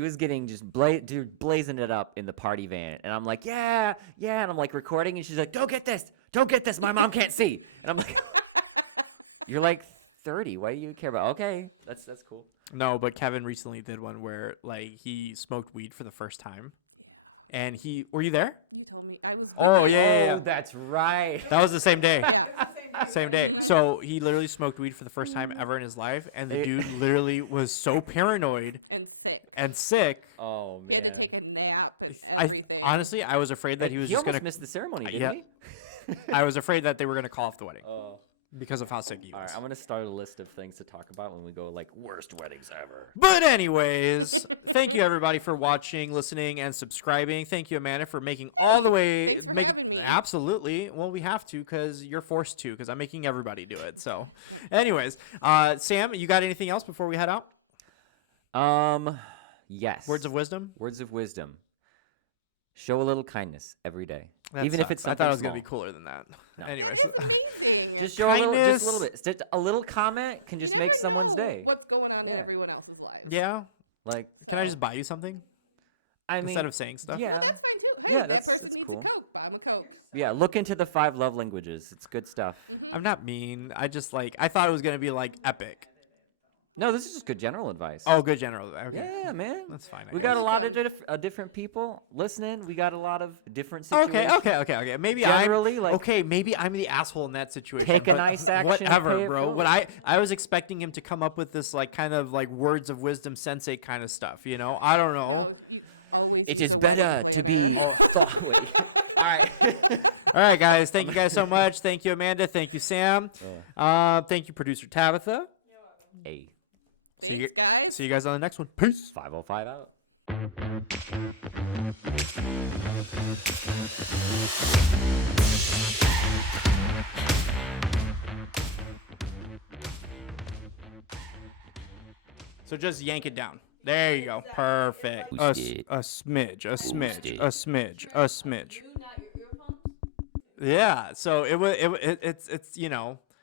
was getting just blazing it up in the party van, and I'm like, yeah, and I'm recording, and she's like, don't get this, my mom can't see, and I'm like, you're 30, why do you care about? Okay, that's cool. No, but Kevin recently did one where he smoked weed for the first time. And were you there? You told me. I was. Oh, yeah. Oh, that's right. That was the same day. Yeah. Same day. So he literally smoked weed for the first time ever in his life. And the dude literally was so paranoid And sick. Oh He man. had to take a nap and I everything. honestly, I was afraid that he was just almost going to. missed the ceremony, didn't yeah. he? I was afraid that they were going to call off the wedding Oh. because of how sick he All was. right, I'm gonna start a list of things to talk about when we go worst weddings ever. But anyways, thank you everybody for watching, listening, and subscribing. Thank you, Amanda, for making all the way. Thanks for making having me. Absolutely. Well, we have to because you're forced to because I'm making everybody do it. So, anyways, Sam, you got anything else before we head out? Yes. Words of wisdom. Words of wisdom. Show a little kindness every day, That even if sucks. it's I something thought it was small. gonna be cooler than that. No. Anyways, It's amazing. Just show a little Kindness. bit. Just a little comment can You just make never someone's know day. What's going on in Yeah. everyone else's lives? yeah. Can I So- just buy you something I mean, instead of saying stuff? yeah, That's fine too. Hey, Yeah, that that's- person that's needs cool. a Coke. Buy 'em a Coke. yeah. Look into the 5 love languages. It's good stuff. I'm not mean. I just I thought it was gonna be epic. No, this is just good general advice. Oh, good general. Okay. yeah, man. That's fine. I We got a guess. lot of different people listening. We got a lot of different situations. Okay. Maybe Generally, maybe I'm the asshole in that situation. Take a but nice action, Whatever, pay it bro. What forward. I was expecting him to come up with this kind of words of wisdom sensei kind of stuff. I don't know. Oh, you always It use is a better word to flavor. be thought. Wait. All right. All right, guys. Thank you guys so much. Thank you, Amanda. Thank you, Sam. Thank you, producer Tabitha. Hey, See you, Thanks, guys. see you guys on the next one. Peace. 505 out. So just yank it down. There you go. Perfect. Boost it. A smidge, a smidge, it. a smidge, a smidge. You, not your earphones? Yeah. So it's